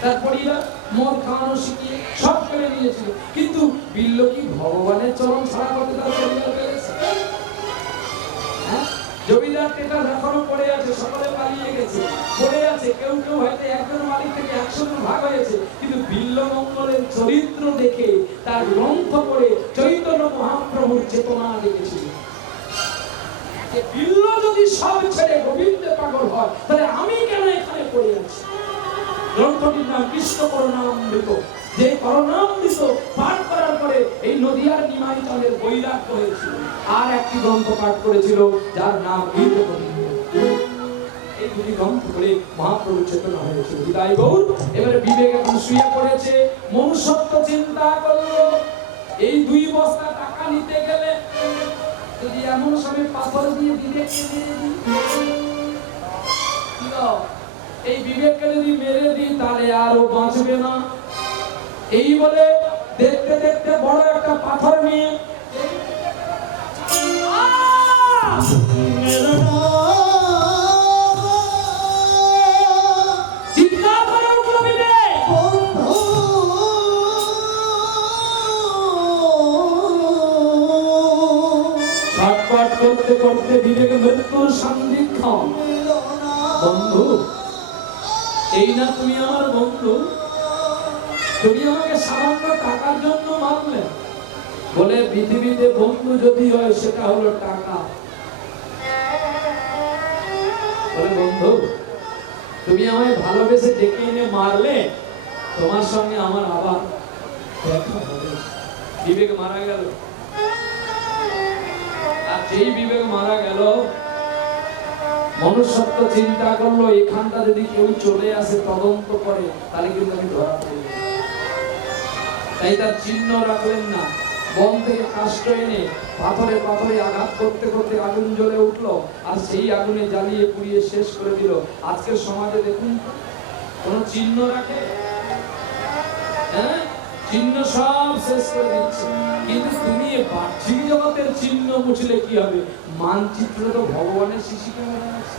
তার পরিবার মদ খাওয়ানো শিখিয়ে সব কেড়ে নিয়েছিল, কিন্তু বিল্ল কি ভগবানের চরণ ছাড়া করতে তার পরিবার পেরেছে? জমিদার টেকা এখনো পড়ে আছে, সকলে পালিয়ে গেছে, পড়ে আছে। কেউ কেউ হয়তো একজন মালিক থেকে 100 জন ভাগ হয়েছে, কিন্তু বিল্লমঙ্গলের চরিত্র দেখে, তার গ্রন্থ পড়ে চৈতন্য মহাপ্রভুর চেতনা দেখেছিল। বিল্ল যদি সব ছেড়ে গোবিন্দে পাগল হয়, তাহলে আমি কেন এখানে পড়ে আছি? গ্রন্থটির নাম কৃষ্ণ করুণামৃত। যে করুণামৃত পাঠ করার পরে এই নদিয়ার নিমাই চাঁদের বৈরাগ্য হয়েছিল। আর একটি গ্রন্থ পাঠ করেছিল যার নাম গীতগোবিন্দ। এই দুটি গ্রন্থ পড়ে মহাপ্রভু চেতনা হয়েছিল। বিদায় গৌর। এবারে বিবেক এখন শুয়ে পড়েছে, মনুষ্যত্ব চিন্তা করলো এই 2 বস্তা টাকা নিতে গেলে যদি এমন সময় পাথর দিয়ে বিবেককে মেরে দিই, এই বিবেককে যদি মেরে দিই তাহলে আর ও বাঁচবে না। এই বলে দেখতে দেখতে বড় একটা পাথর নিয়ে চিৎকার করে উঠল বিবেক, ছটফট করতে করতে বিবেক মৃত্যুর সন্ধিক্ষণ। বন্ধু, এই না তুমি আমার বন্ধু? তুমি আমাকে সামান্য টাকার জন্য মারলে? বলে পৃথিবীতে বন্ধু যদি হয় সেটা হলো টাকা। বলে বন্ধু, তুমি আমায় ভালোবেসে ডেকে এনে মারলে, তোমার সঙ্গে আমার আবার দেখা হবে। বিবেক মারা গেল। আর যেই বিবেক মারা গেল, মনুষ্যত্ব চিন্তা করলো এখানটা যদি কেউ চলে আসে তদন্ত করে, তাহলে কিন্তু আমি ধরা পড়ব। তাই তার চিহ্ন রাখলেন না। বন থেকে কাষ্ঠ এনে পাথরে পাথরে আঘাত করতে করতে আগুন জ্বলে উঠলো, আর সেই আগুনে জ্বালিয়ে পুড়িয়ে শেষ করে দিল। আজকের সমাজে দেখুন কোন চিহ্ন রাখে? হ্যাঁ, চিহ্ন সব শেষ করে দিচ্ছে। কিন্তু তুমি বাহ্যিক জগতের চিহ্ন মুছলে কি হবে? মানচিত্র তো ভগবানের শিশিকে মনে আছে।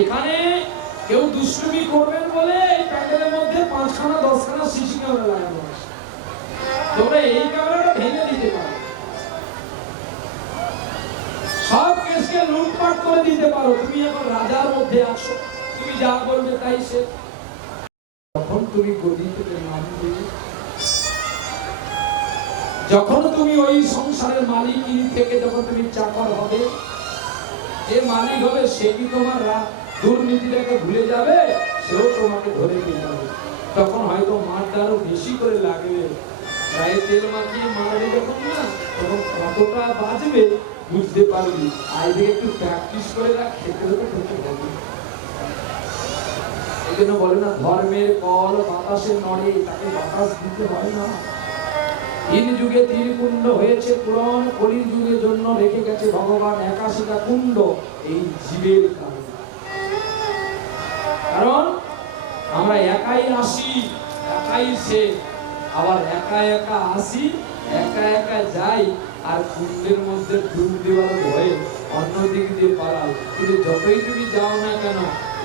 এখানে কেউ দুষ্টুমি করবেন বলে এই প্যান্ডেলের মধ্যে 5খানা 10খানা সিসি ক্যামেরা লাগানো আছে। তোমরা এই ক্যামেরাটা ভেঙে দিতে পারো, সব কেসকে লুটপাট করে দিতে পারো। তুমি এখন রাজার মধ্যে আছো, তুমি যা বলবে তাই সে। যখন তুমি গদি থেকে নামবে, যখন তুমি ওই সংসারের মালিকিনী থেকে যখন তুমি চাকর হবে, যে মালিক হবে সে কি তোমার দুর্নীতিটাকে ভুলে যাবে? সেও তোমাকে ধরে নিয়ে যাবে। তখন হয়তো মারটা আরো বেশি করে লাগবে, গায়ে তেল মাখিয়ে মারবে যখন না, তখন কতটা বাজবে বুঝতে পারবি। আগে একটু প্র্যাকটিস করে রাখ, খেতে হতে খেতে হবে। এই জন্য বলে না, ধর্মের কল বাতাসে নড়ে, তাকে বাতাস দিতে হয় না। 3 যুগে 3 কুণ্ড হয়েছে পুরাণ, কলির যুগের জন্য রেখে গেছে ভগবান 81টা কুণ্ড এই জীবের কারণে। কারণ আমরা একাই আসি, একাই সে, আবার একা একা আসি, একা একা যাই, আর কুণ্ডের মধ্যে ডুব দেওয়ার ভয়ে অন্য দিক দিয়ে পালাও, কিন্তু যতই তুমি যাও না কেন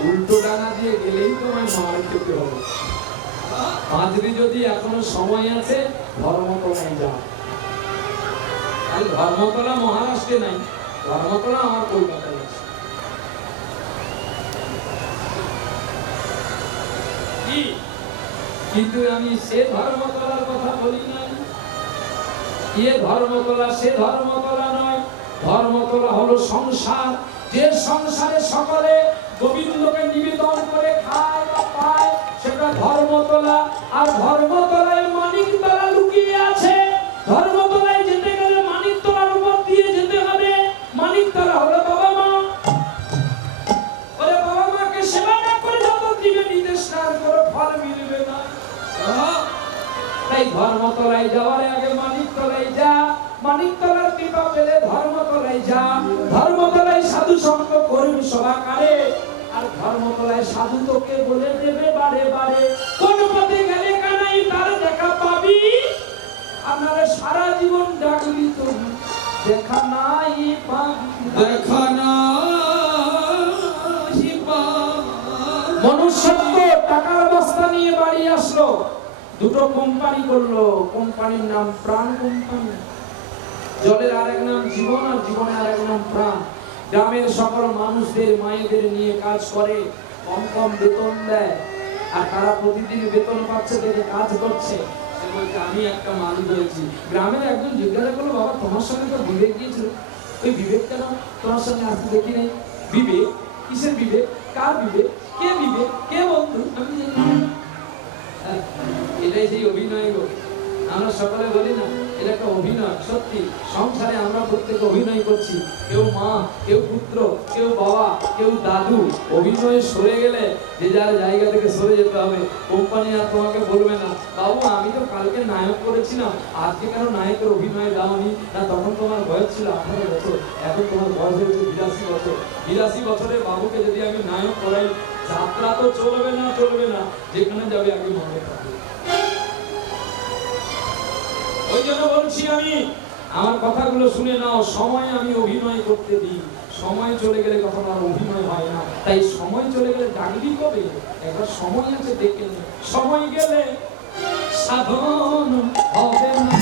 উল্টো ডানা দিয়ে গেলেই তোমায় মার খেতে হবে। মাঝরি যদি এখনো সময় আছে ধর্মতলায় যাও। আর ধর্মতলা মহারাষ্ট্রে নাই, ধর্মতলা আমার কলকাতায় আছে। কিন্তু আমি সে ধর্মতলার কথা বলি নাই। এ ধর্মতলা সে ধর্মতলা নয়, ধর্মতলা হলো সংসার, যে সংসারে সকলে গোবিন্দকে নিবেদন করে খায় বা পায়, সেটা ধর্মতলা। আর ধর্মতলায় মানিকতলা লুকিয়ে আছে। ধর্মতলায় যেতে গেলে মানিকতলার উপর দিয়ে যেতে হবে। মানিকতলা হলো বাবা মা। ওরে বাবা মাকে সেবা না করে যত দিবে নির্দেশ না করে ফল মিলবে না। তাই ধর্মতলায় যাওয়ার আগে মানিকতলায় যা, মানিকতলার কৃপা পেলে ধর্মতলায় যা। ধর্মতলায় সাধু সঙ্গ করবি সবাকারে, আর ধর্মতলায় সাধু তোকে বলে দেবে বারে বারে কোন পথে গেলে কানাই তার দেখা পাবি। আপনারা সারা জীবন ডাকবি তো দেখা নাই পাবি, দেখা নাই মনুষ্য টাকার বস্তা নিয়ে বাড়ি আসলো, দুটো কোম্পানি করলো, কোম্পানির নাম প্রাণ কোম্পানি। জলের আরেক নাম জীবন, আর জীবনের আরেক নাম প্রাণ। গ্রামের সকল মানুষদের মায়েদের নিয়ে কাজ করে, কম কম বেতন দেয়, আর তারা প্রতিদিন বেতন পাচ্ছে দেখে কাজ করছে। সে বলছে আমি একটা মালিক হয়েছি। গ্রামের একজন জিজ্ঞাসা করলো, বাবা তোমার সঙ্গে তো বিবেক গিয়েছিল, ওই বিবেক কেন তোমার সঙ্গে আসতে দেখি নাই? বিবেক? কিসের বিবেক? কার বিবেক? কে বিবেক? কে বন্ধু? আমি জানি না। এটাই সেই অভিনয় গো। আমরা সকলে বলি না এটা একটা অভিনয়। সত্যি সংসারে আমরা প্রত্যেকে অভিনয় করছি। কেউ মা, কেউ পুত্র, কেউ বাবা, কেউ দাদু। অভিনয়ে সরে গেলে যে যার জায়গা থেকে সরে যেতে হবে। কোম্পানি আর তোমাকে বলবে না, বাবু আমি তো কালকে নায়ক করেছিলাম, আজকে কেন নায়কের অভিনয় দাওনি? না, তখন তোমার বয়স ছিল 18 বছর, এখন তোমার বয়স হয়েছে 82 বছর। 82 বছরের বাবুকে যদি আমি নায়ক করাই, যাত্রা তো চলবে না, চলবে না। যেখানে যাবে আগে মনে থাকবে। ওই জন্য বলছি আমি, আমার কথাগুলো শুনে নাও। সময় আমি অভিনয় করতে দিই, সময় চলে গেলে কখনো আর অভিনয় হয় না। তাই সময় চলে গেলে ডাকবি কবে? একবার সময় আছে দেখে নে। সময় গেলে সাধন হবে না।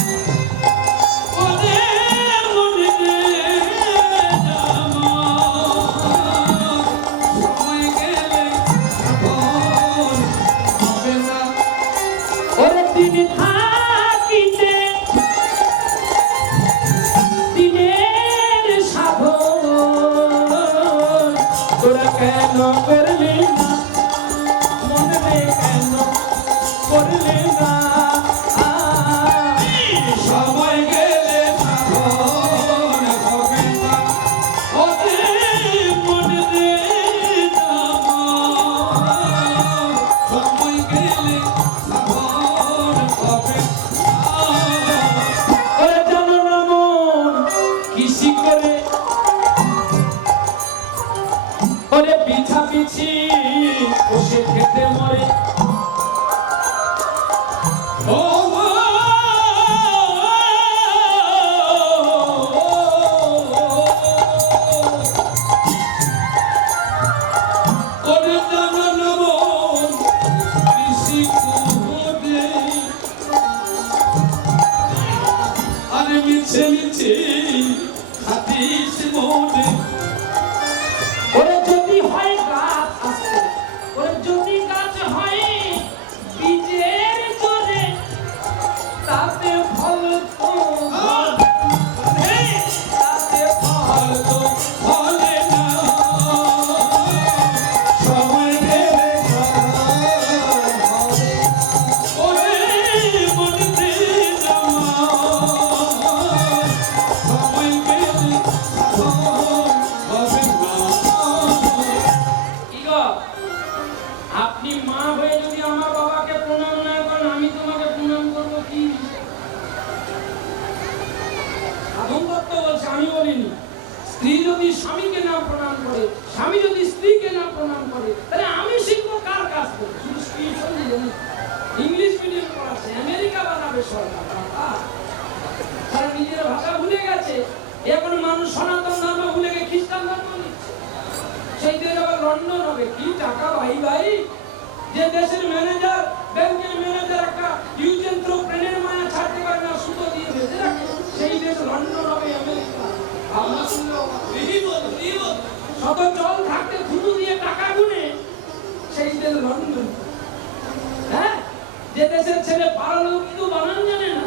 কেন করলি না মনে কেন করলি না? সময় গেলে সাধন হবে না, ওতে মনে রে সময় গেলে সাধন হবে ওরে জানো না মন কৃষি করে, ওরে পিছা পিছি বসে খেতে মরে। ও ওরে জানো না মন কৃষি করে, আরে মিছে মিছে খাতিস মনে। ওরে যদি হয় গাছ আসতে, ওরে যদি গাছ হয় বীজের জোরে, তাতে ফল তো তাতে ফল তো ফলে না, সময় গেলে সাধন হবে। ওরে মনে রে সময় গেলে সাধন হবে না। কি গো, আপনি মা হয়ে যদি আমার বাবাকে প্রণাম না করেন, আমি তোমাকে প্রণাম করবো কি? সাধন দত্ত বলছে, আমি বলিনি। স্ত্রী যদি স্বামীকে না প্রণাম করে, স্বামী যদি স্ত্রীকে না প্রণাম করে, তাহলে আমি শিখবো কার কাছ থেকে? শুধু স্ত্রী সঙ্গে ইংলিশ মিডিয়াম পড়াচ্ছে, আমেরিকা বানাবে সরকার। তারা নিজের ভাষা ভুলে গেছে। এখন মানুষ সনাতন ধর্ম ভুলে গিয়ে খ্রিস্টান ধর্ম নিচ্ছে। সেই দেশ আবার লন্ডন হবে, কি টাকা ভাই ভাই। যে দেশের ম্যানেজার, ব্যাংকের ম্যানেজার একটা ইউজেন থ্রো প্লেনের মায়া ছাড়তে পারে না, সুতো দিয়ে বেঁধে রাখে, সেই দেশ লন্ডন হবে, আমেরিকা। আমরা শুনলেও শত জল থাকতে থুতু দিয়ে টাকা গুনে সেই দেশ লন্ডন। হ্যাঁ, যে দেশের ছেলে পারলেও কিন্তু বানান জানে না,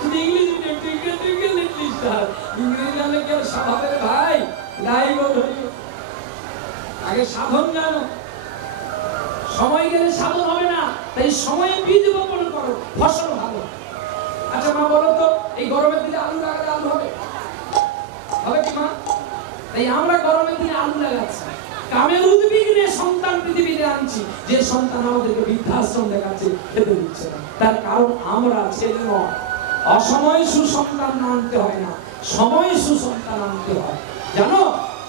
শুধু ইংলিশ ইংলিশ জানলে কেউ স্বভাবের ভাই নাই গো। আগে সাধন জানো, সময় গেলে সাধন হবে না, তাই সময়ে বীজ বপন করো, ফসল ভালো। আচ্ছা মা বলো তো, এই গরমের দিনে আলু লাগালে আলু হবে? হবে কি মা? তাই আমরা গরমের দিনে আলু লাগাচ্ছি, কামের উদ্বিগ্নে সন্তান পৃথিবীতে আনছি, যে সন্তান আমাদেরকে বৃদ্ধাশ্রম দেখাচ্ছে, খেতে দিচ্ছে না। তার কারণ আমরা ছেলে নয়। অসময়ে সুসন্তান আনতে হয় না, সময়ে সুসন্তান আনতে হয়। জানো,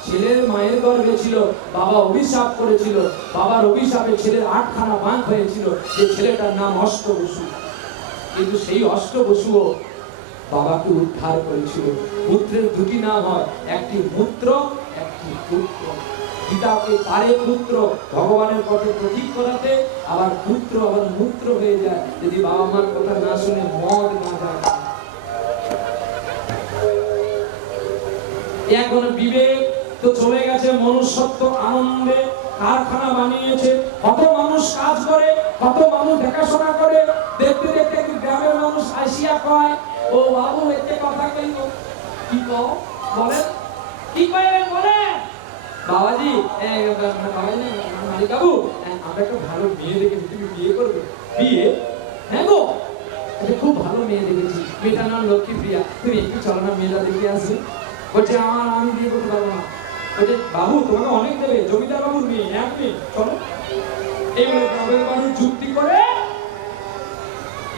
ছেলের মায়ের গর্ভে ছিল, বাবা অভিশাপ করেছিল, বাবার অভিশাপে ছেলের 8খানা বাঁক হয়েছিল, যে ছেলেটার নাম অষ্টবসু। কিন্তু সেই অষ্টবসুও বাবাকে উদ্ধার করেছিল। পুত্রের দুটি নাম হয়, একটি মূত্র, একটি পুত্র। পিতাকে পারে পুত্র ভগবানের পথে প্রতীক করাতে, আবার পুত্র আবার মূত্র হয়ে যায় যদি বাবা মার কথা না শুনে মদ না যায়। এখন বিবেক তো চলে গেছে, মনুষ্যত্ব আনন্দে কারখানা বানিয়েছে। কত মানুষ কাজ করে, কত মানুষ দেখাশোনা করে, দেখতে দেখতে গ্রামের মানুষ আসিয়া কয়, ও বাবু এতে কথা কইব কি কও বলেন, কি কইবেন বলেন বাবাজি। বাবাজি মালিক বাবু, আমরা একটা ভালো মেয়ে দেখেছি, তুমি বিয়ে করবে? বিয়ে? হ্যাঁ গো, খুব ভালো মেয়ে দেখেছি, মেয়েটার নাম লক্ষ্মীপ্রিয়া, তুমি একটু চলো না মেয়েটা দেখে আসি। বলছে আমি বিয়ে করতে পারবো না। বলছে বাবু তোমাকে অনেক দেবে, জমিদার বাবুর মেয়ে, এক মেয়ে, চলো। এইভাবে গ্রামের মানুষ যুক্তি করে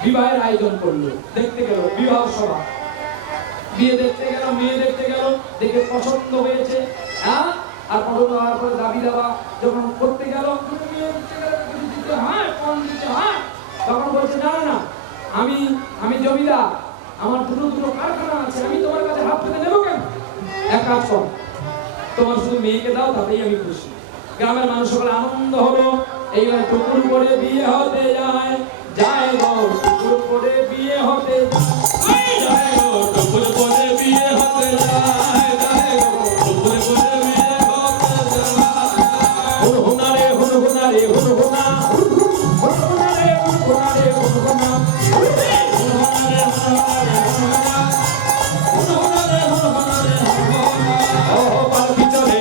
বিবাহের আয়োজন করলো। দেখতে গেল বিবাহ সভা, বিয়ে দেখতে গেল, মেয়ে দেখতে গেল, দেখে পছন্দ হয়েছে। হ্যাঁ, আর পছন্দ হওয়ার পরে দাবি দাবা যখন করতে গেল, তখন বলছে না না, আমি জমিদার, আমার দুটো কারখানা আছে, আমি তোমার কাছে হাত পেতে নেবো কেন? এক কাজ কর, তোমার শুধু মেয়েকে দাও, তাতেই আমি খুশি। গ্রামের মানুষ সকলে আনন্দ হলো। এইবার টুকুর করে বিয়ে হতে যায়, যায় গো টুকুর করে বিয়ে হতে যায়, গো টুকুর করে বিয়ে হতে যায়, যায় গো টুকুর করে বিয়ে হতে যায়। হুনহুনা রে হুনহুনা রে হুনহুনা, হুনহুনা রে হুনহুনা রে হুনহুনা, হুনহুনা রে হুনহুনা রে হুনহুনা, হুনহুনা রে হুনহুনা রে হুনহুনা। ও পালকি চলে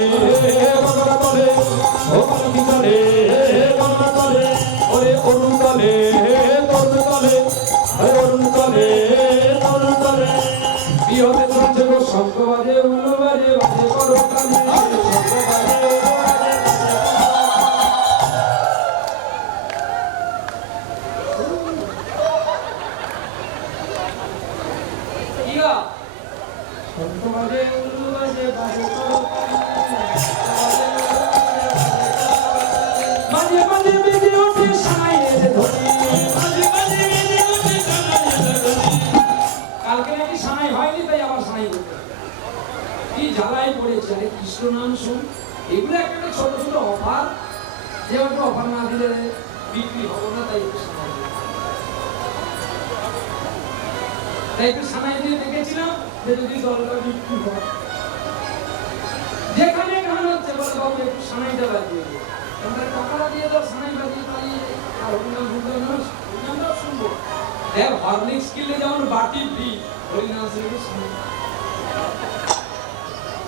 গগন তলে, ও পালকি চলে গগন তলে, ওরে অরুণ তলে তরুণ তলে, অরুণ তলে তরুণ তলে। বিহতে চলছে গো শঙ্খ বাজে, উলু বাজে, বাজে করো কানে, শঙ্খ বাজে, উলু বাজে, বাজে ইয়া শঙ্খ বাজে, উলু বাজে, বাজে করো কানে, মাঝে মাঝে বেজে ওঠে সানাইয়ের ধ্বনি, মাঝে মাঝে বেজে ওঠে সানাইয়ের ধ্বনি। কালকে নাকি সানাই হয়নি, তাই আবার সানাই করতে কি জ্বালায় পড়েছে। আরে কৃষ্ণ নাম শুন, এগুলো একটা ছোট ছোট অফার, যে একটা অফার না দিলে বিক্রি হবো না, তাই একটু সানাই দিই। তাই একটু সানাই দিয়ে দেখেছিলাম যে যদি দলটা বিক্রি হয়, যেখানে গান হচ্ছে বলে বাবু একটু সানাইটা বাজিয়ে দিই, আমরা টাকা দিয়ে দাও, সানাই বাজিয়ে পালিয়ে আর হরিনাম হরিনামটাও শুনবো। দেখ হরলিক্স কিনলে যেমন বাটি ফ্রি, হরিনাম শুনলে শুনবো।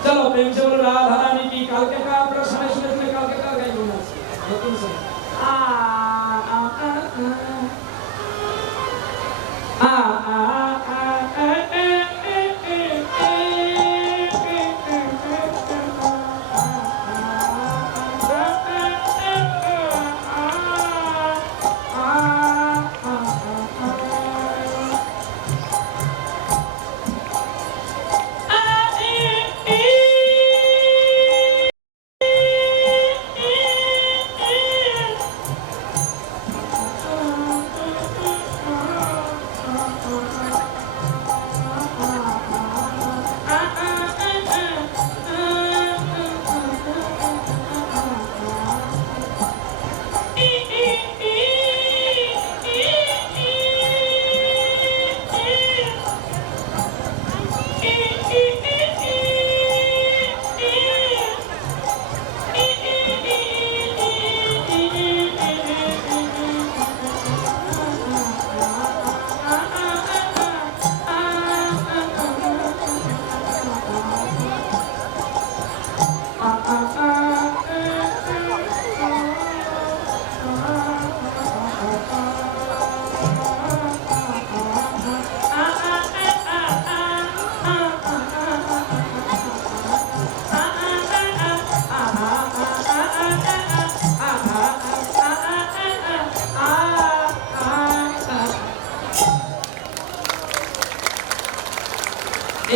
চলো প্রেম से बोलो राधा रानी की। কালকে কা আপনারা সানাই শুনেছিলেন, কালকে কা গাইবো না, নতুন সানাই আ আ আ আ আ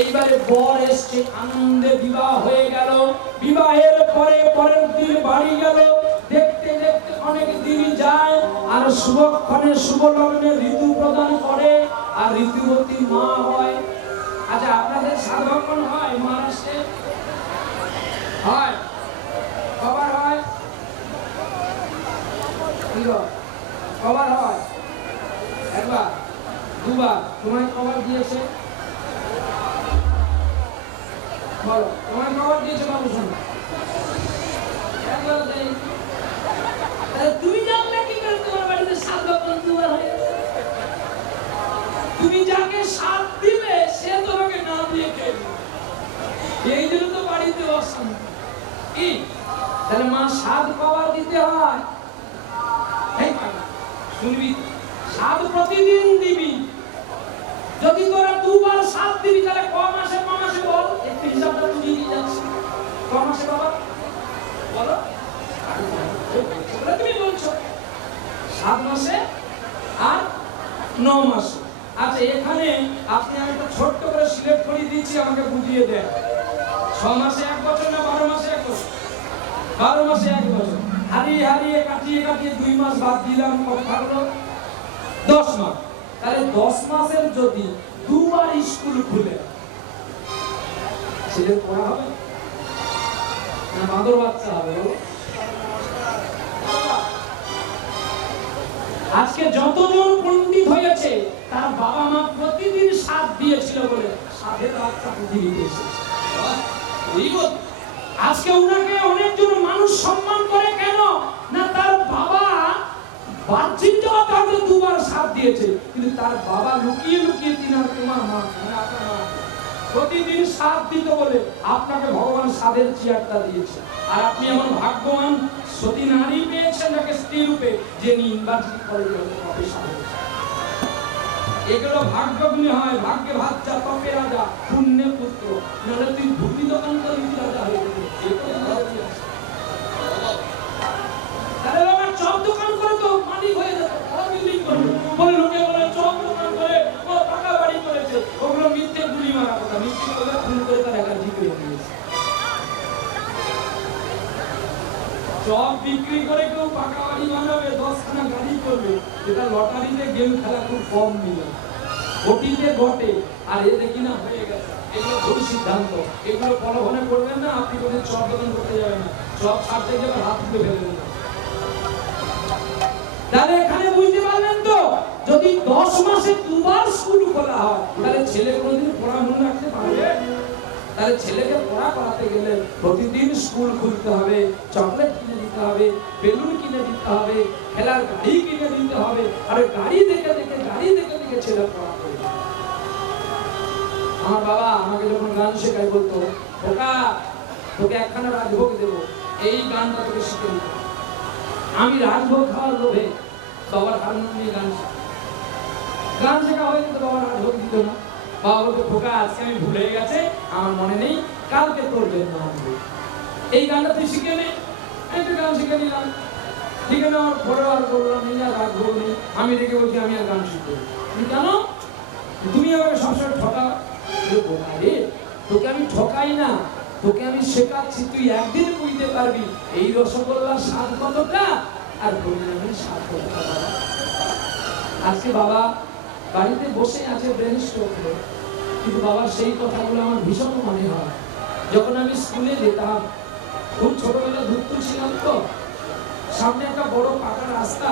এইবারে বর এসছে, আনন্দে বিবাহ হয়ে গেল। বিবাহের পরে পরের দিন বাড়ি গেল। দেখতে দেখতে অনেক দিন যায়, আর শুভক্ষণে শুভ লগ্নে ঋতু প্রদান করে, আর ঋতুবতী মা হয়। আচ্ছা, আপনাদের সাধক্ষণ হয় মহারাষ্ট্রে? হয়? কবার হয়? কবার হয়? একবার, দুবার? তোমায় কবার দিয়েছে? বলো, তোমায় কবার দিয়েছে বাবু? শোনো, একবার দেয়। তুমি জানলে কি করে তোমার বাড়িতে সাত লক্ষণ দুবার হয়ে গেছে? তুমি যাকে সাত দিবে সে তোমাকে না দিয়ে খেয়ে, এই জন্য তো বাড়িতে অশান্তি। কি তাহলে মা সাত কবার দিতে হয়? শুনবি, সাত প্রতিদিন দিবি। যদি তোরা দুবার সাত দিবি তাহলে ক মাসে বল, একটু হিসাবটা তুই দিয়ে যাচ্ছি। ক মাসে বাবা বলো? তুমি বলছো 7 মাসে আর 9 মাসে। আচ্ছা, এখানে আপনি আমি একটা ছোট্ট করে সিলেক্ট করে দিচ্ছি, আমাকে বুঝিয়ে দেন। 6 মাসে 1 বছর না 12 মাসে 1 বছর? 12 মাসে 1 বছর। হারিয়ে কাটিয়ে 2 মাস বাদ দিলাম, কত থাকলো? 10 মাস। তাহলে 10 মাসের যদি দুবার স্কুল খুলে, ছেলে পড়া হবে না বাঁদর বাচ্চা হবে? আজকে যতজন পণ্ডিত হয়েছে তার বাবা মা প্রতিদিন সাথ দিয়েছিল বলে সাথের বাচ্চা পৃথিবীতে এসেছে। আজকে উনাকে অনেকজন মানুষ সম্মান করে, কেন না তার বাবা বাহ্যিক জগৎ হয়তো দুবার সাথ দিয়েছে, কিন্তু তার বাবা লুকিয়ে লুকিয়ে তিনার তোমার মা প্রতিদিন সাথ দিত বলে আপনাকে ভগবান সাধের চেয়ারটা দিয়েছে। আর আপনি এমন ভাগ্যবান সতী নারী পেয়েছেন যাকে স্ত্রী রূপে, যে ইউনিভার্সিটি কলেজে প্রফেসর হয়েছে। এগুলো ভাগ্যগুণী হয়। ভাগ্যে ভাজ্যা তপে রাজা, পুণ্যে পুত্র, নাহলে তুই ভূমি দোকান করে রাজা হয়ে যাবে। তাহলে বাবা চপ দোকান করে তো মালিক হয়ে যেত, বিল্ডিং করবে বলে লোকে বলে চপ দোকান করে ও পাকা বাড়ি করেছে। ওগুলো মিথ্যে গুলি মারা কথা, মিথ্যে করে খুন করে তার একা জিতে নিয়েছে। চপ বিক্রি করে কেউ পাকা বাড়ি বানাবে, 10খানা গাড়ি করবে, এটা লটারিতে গেম খেলা খুব কম মিলে, ঘটিতে ঘটে। আর এ দেখি না হয়ে গেছে। এগুলো ভুল সিদ্ধান্ত, এগুলো প্রলোভনে করবেন না। আপনি কোনো চপ দোকান করতে যাবেন না, চপ ছাড়তে গেলে হাত তুলে ফেলবেন না। তাহলে এখানে বুঝতে পারলেন তো, যদি 10 মাসে দুবার স্কুল খোলা হয় তাহলে ছেলে কোনদিন পড়া মনে রাখতে পারবে? তাহলে ছেলেকে পড়া করাতে গেলে প্রতিদিন স্কুল খুলতে হবে, চকলেট কিনে দিতে হবে, বেলুন কিনে দিতে হবে, খেলার গাড়ি কিনে দিতে হবে। আর গাড়ি দেখে ছেলে পড়া করবে। আমার বাবা আমাকে যখন গান শেখায় বলতো, খোকা তোকে একখানা রাজভোগ দেবো, এই গানটা তোকে শিখে দিতে। আমি রাজভোগ খাওয়ার লোভে বাবার হারমোনিয়াম নিয়ে গান শেখা হয়ে যেত, বাবার রাজভোগ দিত না। বাবা বলতো, খোকা আজকে আমি ভুলে গেছে, আমার মনে নেই, কালকে তোর জন্য আনবো। এই গানটা তুই শিখে নে। একটা গান শিখে নিলাম, শিখে নেওয়ার পরেও আর বললাম নেই, আর রাজভোগ নেই। আমি রেখে বলছি আমি আর গান শিখবো। কেন তুমি আমাকে সবসময় ঠকাও? রে তোকে আমি ঠকাই না, তোকে আমি শেখাচ্ছি, তুই একদিন বুঝতে পারবি এই রসগোল্লার স্বাদ কতটা আর হরিনামের স্বাদ কতটা। আজকে বাবা বাড়িতে বসে আছে, ব্রেন স্ট্রোক হলো, কিন্তু বাবার সেই কথাগুলো আমার ভীষণ মনে হয়। যখন আমি স্কুলে যেতাম, খুব ছোটবেলা ধূর্ত ছিলাম তো, সামনে একটা বড় পাকা রাস্তা,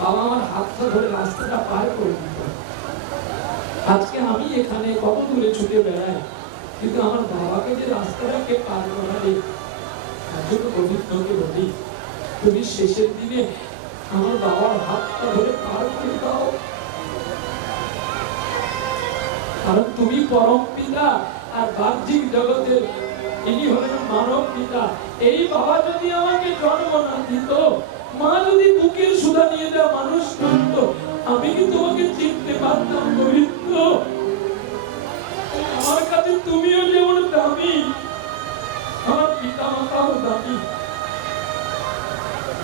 বাবা আমার হাতটা ধরে রাস্তাটা পার করে দিত। আজকে আমি এখানে কত দূরে ছুটে বেড়াই, কিন্তু আমার বাবাকে যে রাস্তাটাকে পার করালে, বলি তুমি শেষের দিনে আমার বাবার হাতটা ধরে পার করে দাও, কারণ তুমি পরম পিতা আর বাহ্যিক জগতের ইনি হলেন মানব পিতা। এই বাবা যদি আমাকে জন্ম না দিত, মা যদি বুকের সুধা নিয়ে দেওয়া মানুষ করত, আমি কি তোমাকে চিনতে পারতাম? পবিত্র আমার কাছে তুমিও যেমন দামি, আমার পিতা মাতাও দামি।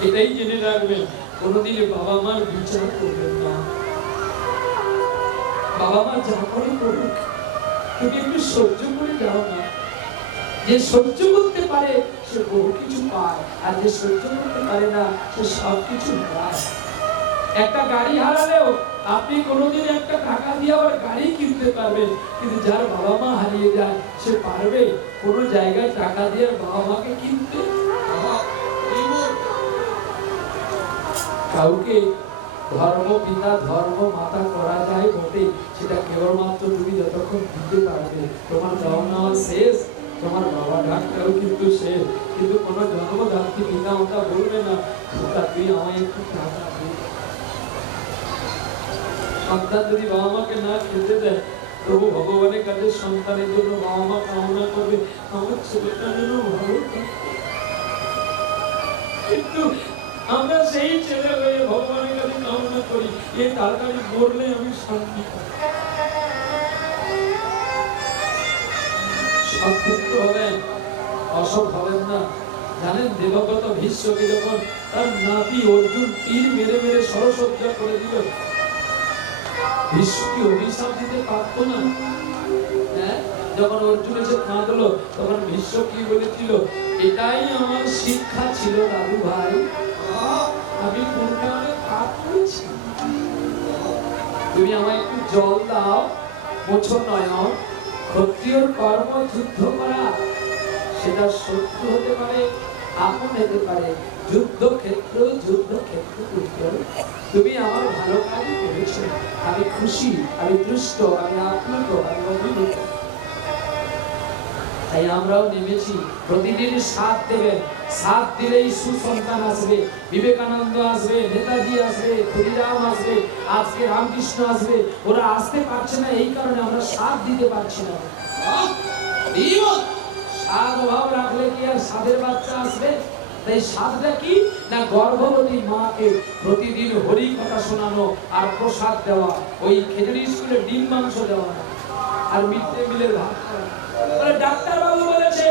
এটাই জেনে রাখবেন, কোনদিন বাবা মার বিচার করবেন না। বাবা মা যা করে করুক, তুমি একটু সহ্য করে যাও না। যে সহ্য করতে পারে সে বহু কিছু পায়, আর যে সহ্য করতে পারে না সে সব কিছু পায়। একটা গাড়ি হারালেও আপনি কোনোদিন একটা টাকা দিয়ে আবার গাড়ি কিনতে পারবেন, কিন্তু যার বাবা মা হারিয়ে যায় সে পারবে কোনো জায়গায় টাকা দিয়ে বাবা মাকে কিনতে? কাউকে ধর্ম পিতা ধর্ম মাতা করা যায় বটে, সেটা কেবলমাত্র তুমি যতক্ষণ দিতে পারবে। তোমার দেওয়া নেওয়া শেষ, তোমার বাবা ডাক্তারও কিন্তু শেষ, কিন্তু কোনো জন্মদাত্রী পিতা মাতা বলবে না খোকা তুই আমায় একটু টাকা দে। সন্তান যদি বাবা মাকে না খেতে দেয়, প্রভু ভগবানের কাছে সন্তানের জন্য বাবা মা কামনা করবে আমার ছেলেটা যেন ভালো থাকে। কিন্তু আমরা সেই ছেলে হয়ে ভগবানের কাছে কামনা করি এ তাড়াতাড়ি মরলে আমি শান্তি পাই। সৎপুত্র হবেন, অসৎ হবেন না। জানেন দেবব্রত ভীষ্মকে যখন তার নাতি অর্জুন তীর মেরে মেরে সরসজ্জা করে দিল, ভীষ্ম কি অভিশাপ দিতে পারত না? হ্যাঁ, যখন অর্জুন এসে কাঁদলো তখন ভীষ্ম কি বলেছিল? এটাই আমার শিক্ষা ছিল দাদু ভাই, আমি কোন কারণে পাপ করেছি। তুমি আমায় একটু জল দাও, মোছো নয়ন। ক্ষত্রিয়র কর্ম যুদ্ধ করা, সেটা শত্রু হতে পারে, আপন হতে পারে। যুদ্ধক্ষেত্র পুত্র, তুমি আমার ভালো কাজ করেছো, আমি খুশি, আমি তুষ্ট, আমি আপ্লুত, আমি অভিভূত। তাই আমরাও নেমেছি, প্রতিদিন সাথ দেবেন। সাথ দিলেই সুসন্তান আসবে, বিবেকানন্দ আসবে, নেতাজি আসবে, ক্ষুদিরাম আসবে, আজকে রামকৃষ্ণ আসবে। ওরা আসতে পারছে না এই কারণে আমরা সাথ দিতে পারছি না। সাধ অভাব রাখলে কি আর সাধের বাচ্চা আসবে? তাই সাধটা কি না, গর্ভবতী মাকে প্রতিদিন হরি কথা শোনানো আর প্রসাদ দেওয়া, ওই খেজুরি স্কুলে ডিম মাংস দেওয়া আর মিড ডে মিলের ভাত খাওয়া। ডাক্তার বাবু বলেছে,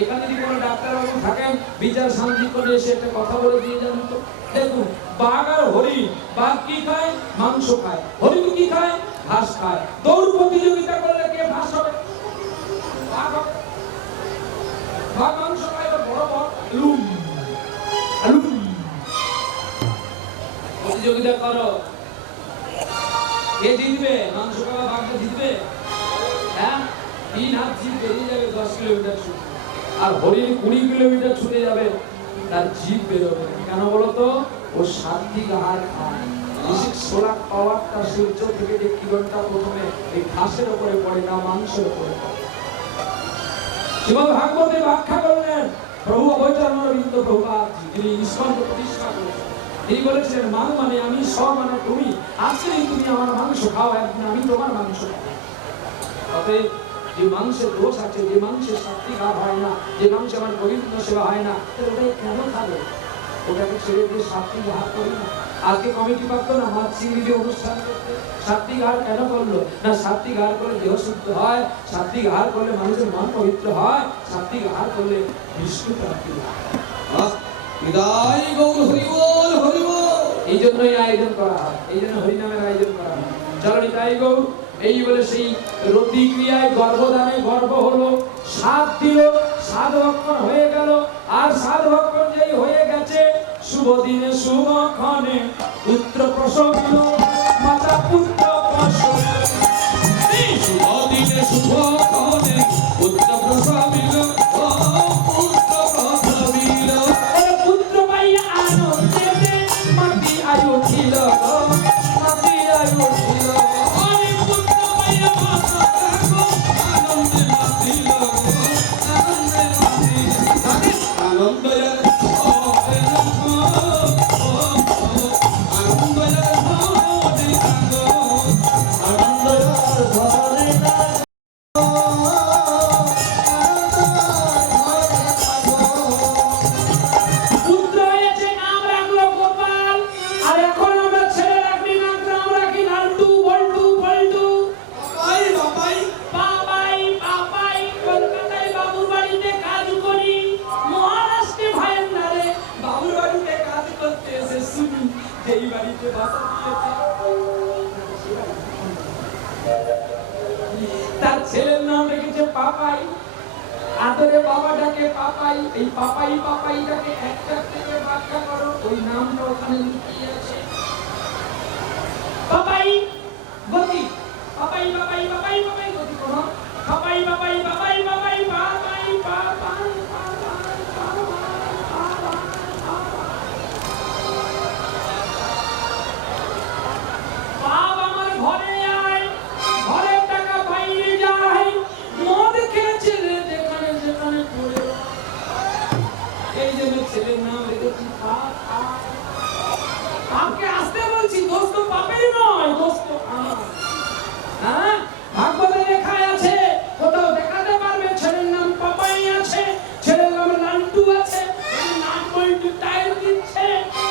এখানে যদি কোনো ডাক্তার বাবু থাকেন বিচার শান্তি করে এসে একটা কথা বলে দিয়ে যান তো। দেখুন, বাঘ আর হরিণ, বাঘ কি খায়? মাংস খায়। হরিণ কি খায়? ঘাস খায়। দৌড় প্রতিযোগিতা করলে কে ঘাস হবে? বাঘ হবে। বাঘ মাংস খায়, বড় বড় লুম লুম। প্রতিযোগিতা করো, কে জিতবে? মাংস খাওয়া বাঘটা জিতবে? হ্যাঁ, 3 হাত জিভ বেরিয়ে যাবে 10 কিলোমিটার ছুটে, আর হরিণ 20 কিলোমিটার ছুটে যাবে, তার জিভ বেরোবে। কেন বলতো? ও সাত্বিক আহার খায়। বেশিক সোলার পাওয়ারটা সূর্য থেকে যে কিরণটা প্রথমে এই ঘাসের উপরে পড়ে না মাংসের উপরে পড়ে। শ্রীমদ্ ভাগবতে ব্যাখ্যা করলেন প্রভু অভয়চরণারবিন্দ প্রভুপাদ, যিনি ইস্কনকে প্রতিষ্ঠা করেছেন। তিনি বলেছিলেন মান মানে আমি, স মানে তুমি। আজকে তুমি আমার মাংস খাও, একদিন আমি তোমার মাংস খাবো। তবে যে মাংসের দোষ আছে, যে মাংসের সাত্বিক আহার হয় না, যে মাংসে আমার গোবিন্দ সেবা হয় না, ওটাই কেন খাবে? ওটাকে ছেড়ে দিয়ে সাত্বিক আহার করি না। আজকে কমিটি পারতো না মাছ চিংড়ি দিয়ে অনুষ্ঠান করতে? সাত্বিক আহার কেন করলো না? সাত্বিক আহার করলে দেহ শুদ্ধ হয়, সাত্বিক আহার করলে মানুষের মন পবিত্র হয়, সাত্বিক আহার করলে বিষ্ণু প্রাপ্তি হয়। এই জন্যই আয়োজন করা হয়, এই জন্য হরিনামের আয়োজন করা হয়। চলো নিতাই গৌর। এই বলে সেই রতি ক্রিয়ায় গর্ভদানে গর্ভ হলো, সাত দিল, 7 ভক্ষণ হয়ে গেল। আর 7 ভক্ষণ যেই হয়ে গেছে, শুভ দিনে শুভক্ষণে পুত্র প্রসবিল, মাতা পুত্র প্রসবিল। শুভ দিনে শুভক্ষণে পুত্র প্রসবিল, পুত্র প্রসবিল। পুত্র পাইয়া আনন্দেতে মাতি আয়ু উঠিল, মাতি আয়ু উঠিল। পাপাই, আদরে বাবা ডাকে পাপাই, এই পাপাই পাপাইটাকে একটা থেকে ব্যাখ্যা করো, ওই নামটা ওখানে লুকিয়ে আছে। পাপাই গতি, পাপাই পাপাই পাপাই পাপাই গতি করো, পাপাই পাপাই পাপাই পাপাই পাপাই পাপাই বাপ আমার ঘরে আয়, ঘরের টাকা বাইরে যায়, মদ খেয়ে ছেলে যেখানে যেখানে পড়ে, এই জন্য ছেলের নাম রেখেছি পাপ। পাপকে আসতে বলছি, দোস্ত পাপের নয়, দোস্ত আমার। হ্যাঁ, ভাগবতে লেখা আছে, কোথাও দেখাতে পারবে ছেলের নাম পাপাই আছে, ছেলের নাম লান্টু আছে, নাম বলতে টাইল দিচ্ছে।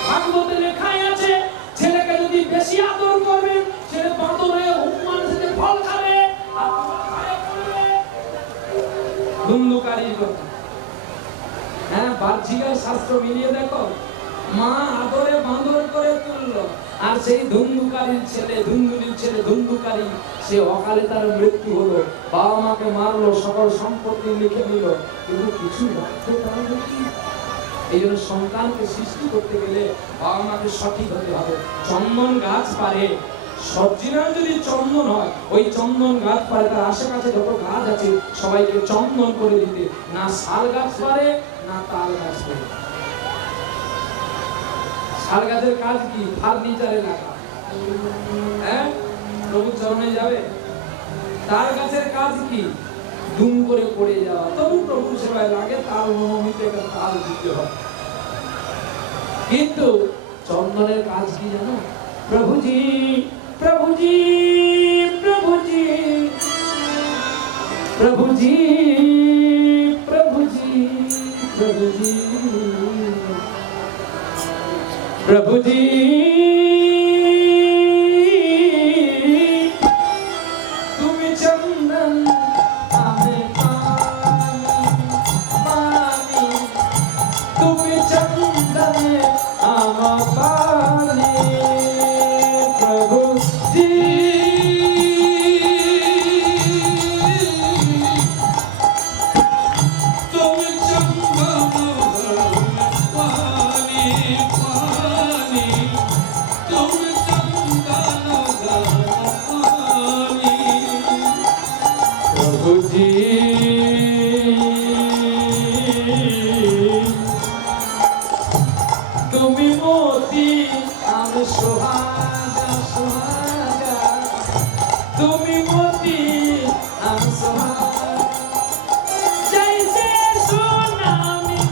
ভাগবতে লেখা আছে, ছেলেকে যদি বেশি আদর করবেন, ছেলে বাঁদর হয়ে হুকুমান সাথে ফল খাবে, আর তোমার পায়ে পড়বে। ধুন্ধুকারীর কথা। হ্যাঁ, বাহ্যিকের শাস্ত্র মিলিয়ে দেখো, মা আদরে বাঁদর করে তুললো, আর সেই ধুন্ধুকারীর ছেলে, ধুন্ধুলির ছেলে ধুন্ধুকারী, সে অকালে তার মৃত্যু হলো। বাবা মাকে মারলো, সকল সম্পত্তি লিখে নিল, কিন্তু কিছু রাখতে পারবে কি? এই জন্য সন্তানকে সৃষ্টি করতে গেলে বাবা মাকে সঠিক হতে হবে। চন্দন গাছ পারে, সর্জিনাল যদি চন্দন হয়, ওই চন্দন গাছ পারে, তার আশেপাশে যত গাছ আছে সবাইকে চন্দন করে দিতে। না শাল গাছ পারে, না তাল গাছ পারে। শাল গাছের কাজ কি? ফার্নিচারে লাগা। হ্যাঁ, প্রভুর চরণে যাবে। তাল গাছের কাজ কি? দুম করে পড়ে যাওয়া। তবু প্রভুর সেবায় লাগে, তাল মনোমিতে তাল দিতে হয়। কিন্তু চন্দনের কাজ কি জানো? প্রভুজি প্রভুজি প্রভুজি প্রভুজি প্রভুজি প্রভুজি প্রভুজি তুমি চন্দন আমি পানি পানি, তুমি চন্দন আমার পানি, প্রভুজি তুমি চন্দন পানি পানি, তুমি চন্দন পানি, প্রভুজি তুমি মতি আমি সোহাগা সোহাগা, তুমি মতি আমি সোহাগা, जैसे सोना में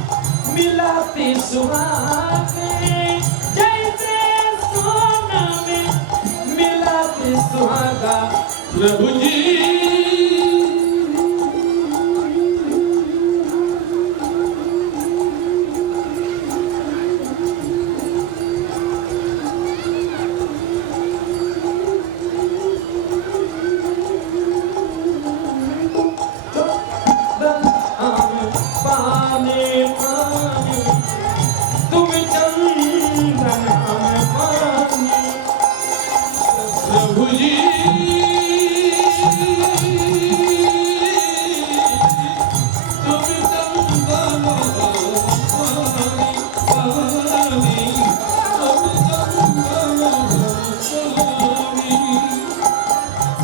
मिलाती सुहागे, जैसे सोना में मिलाती सुहागा, प्रभु जी पानी पानी, तुम चंदन हम पानी, प्रभु जी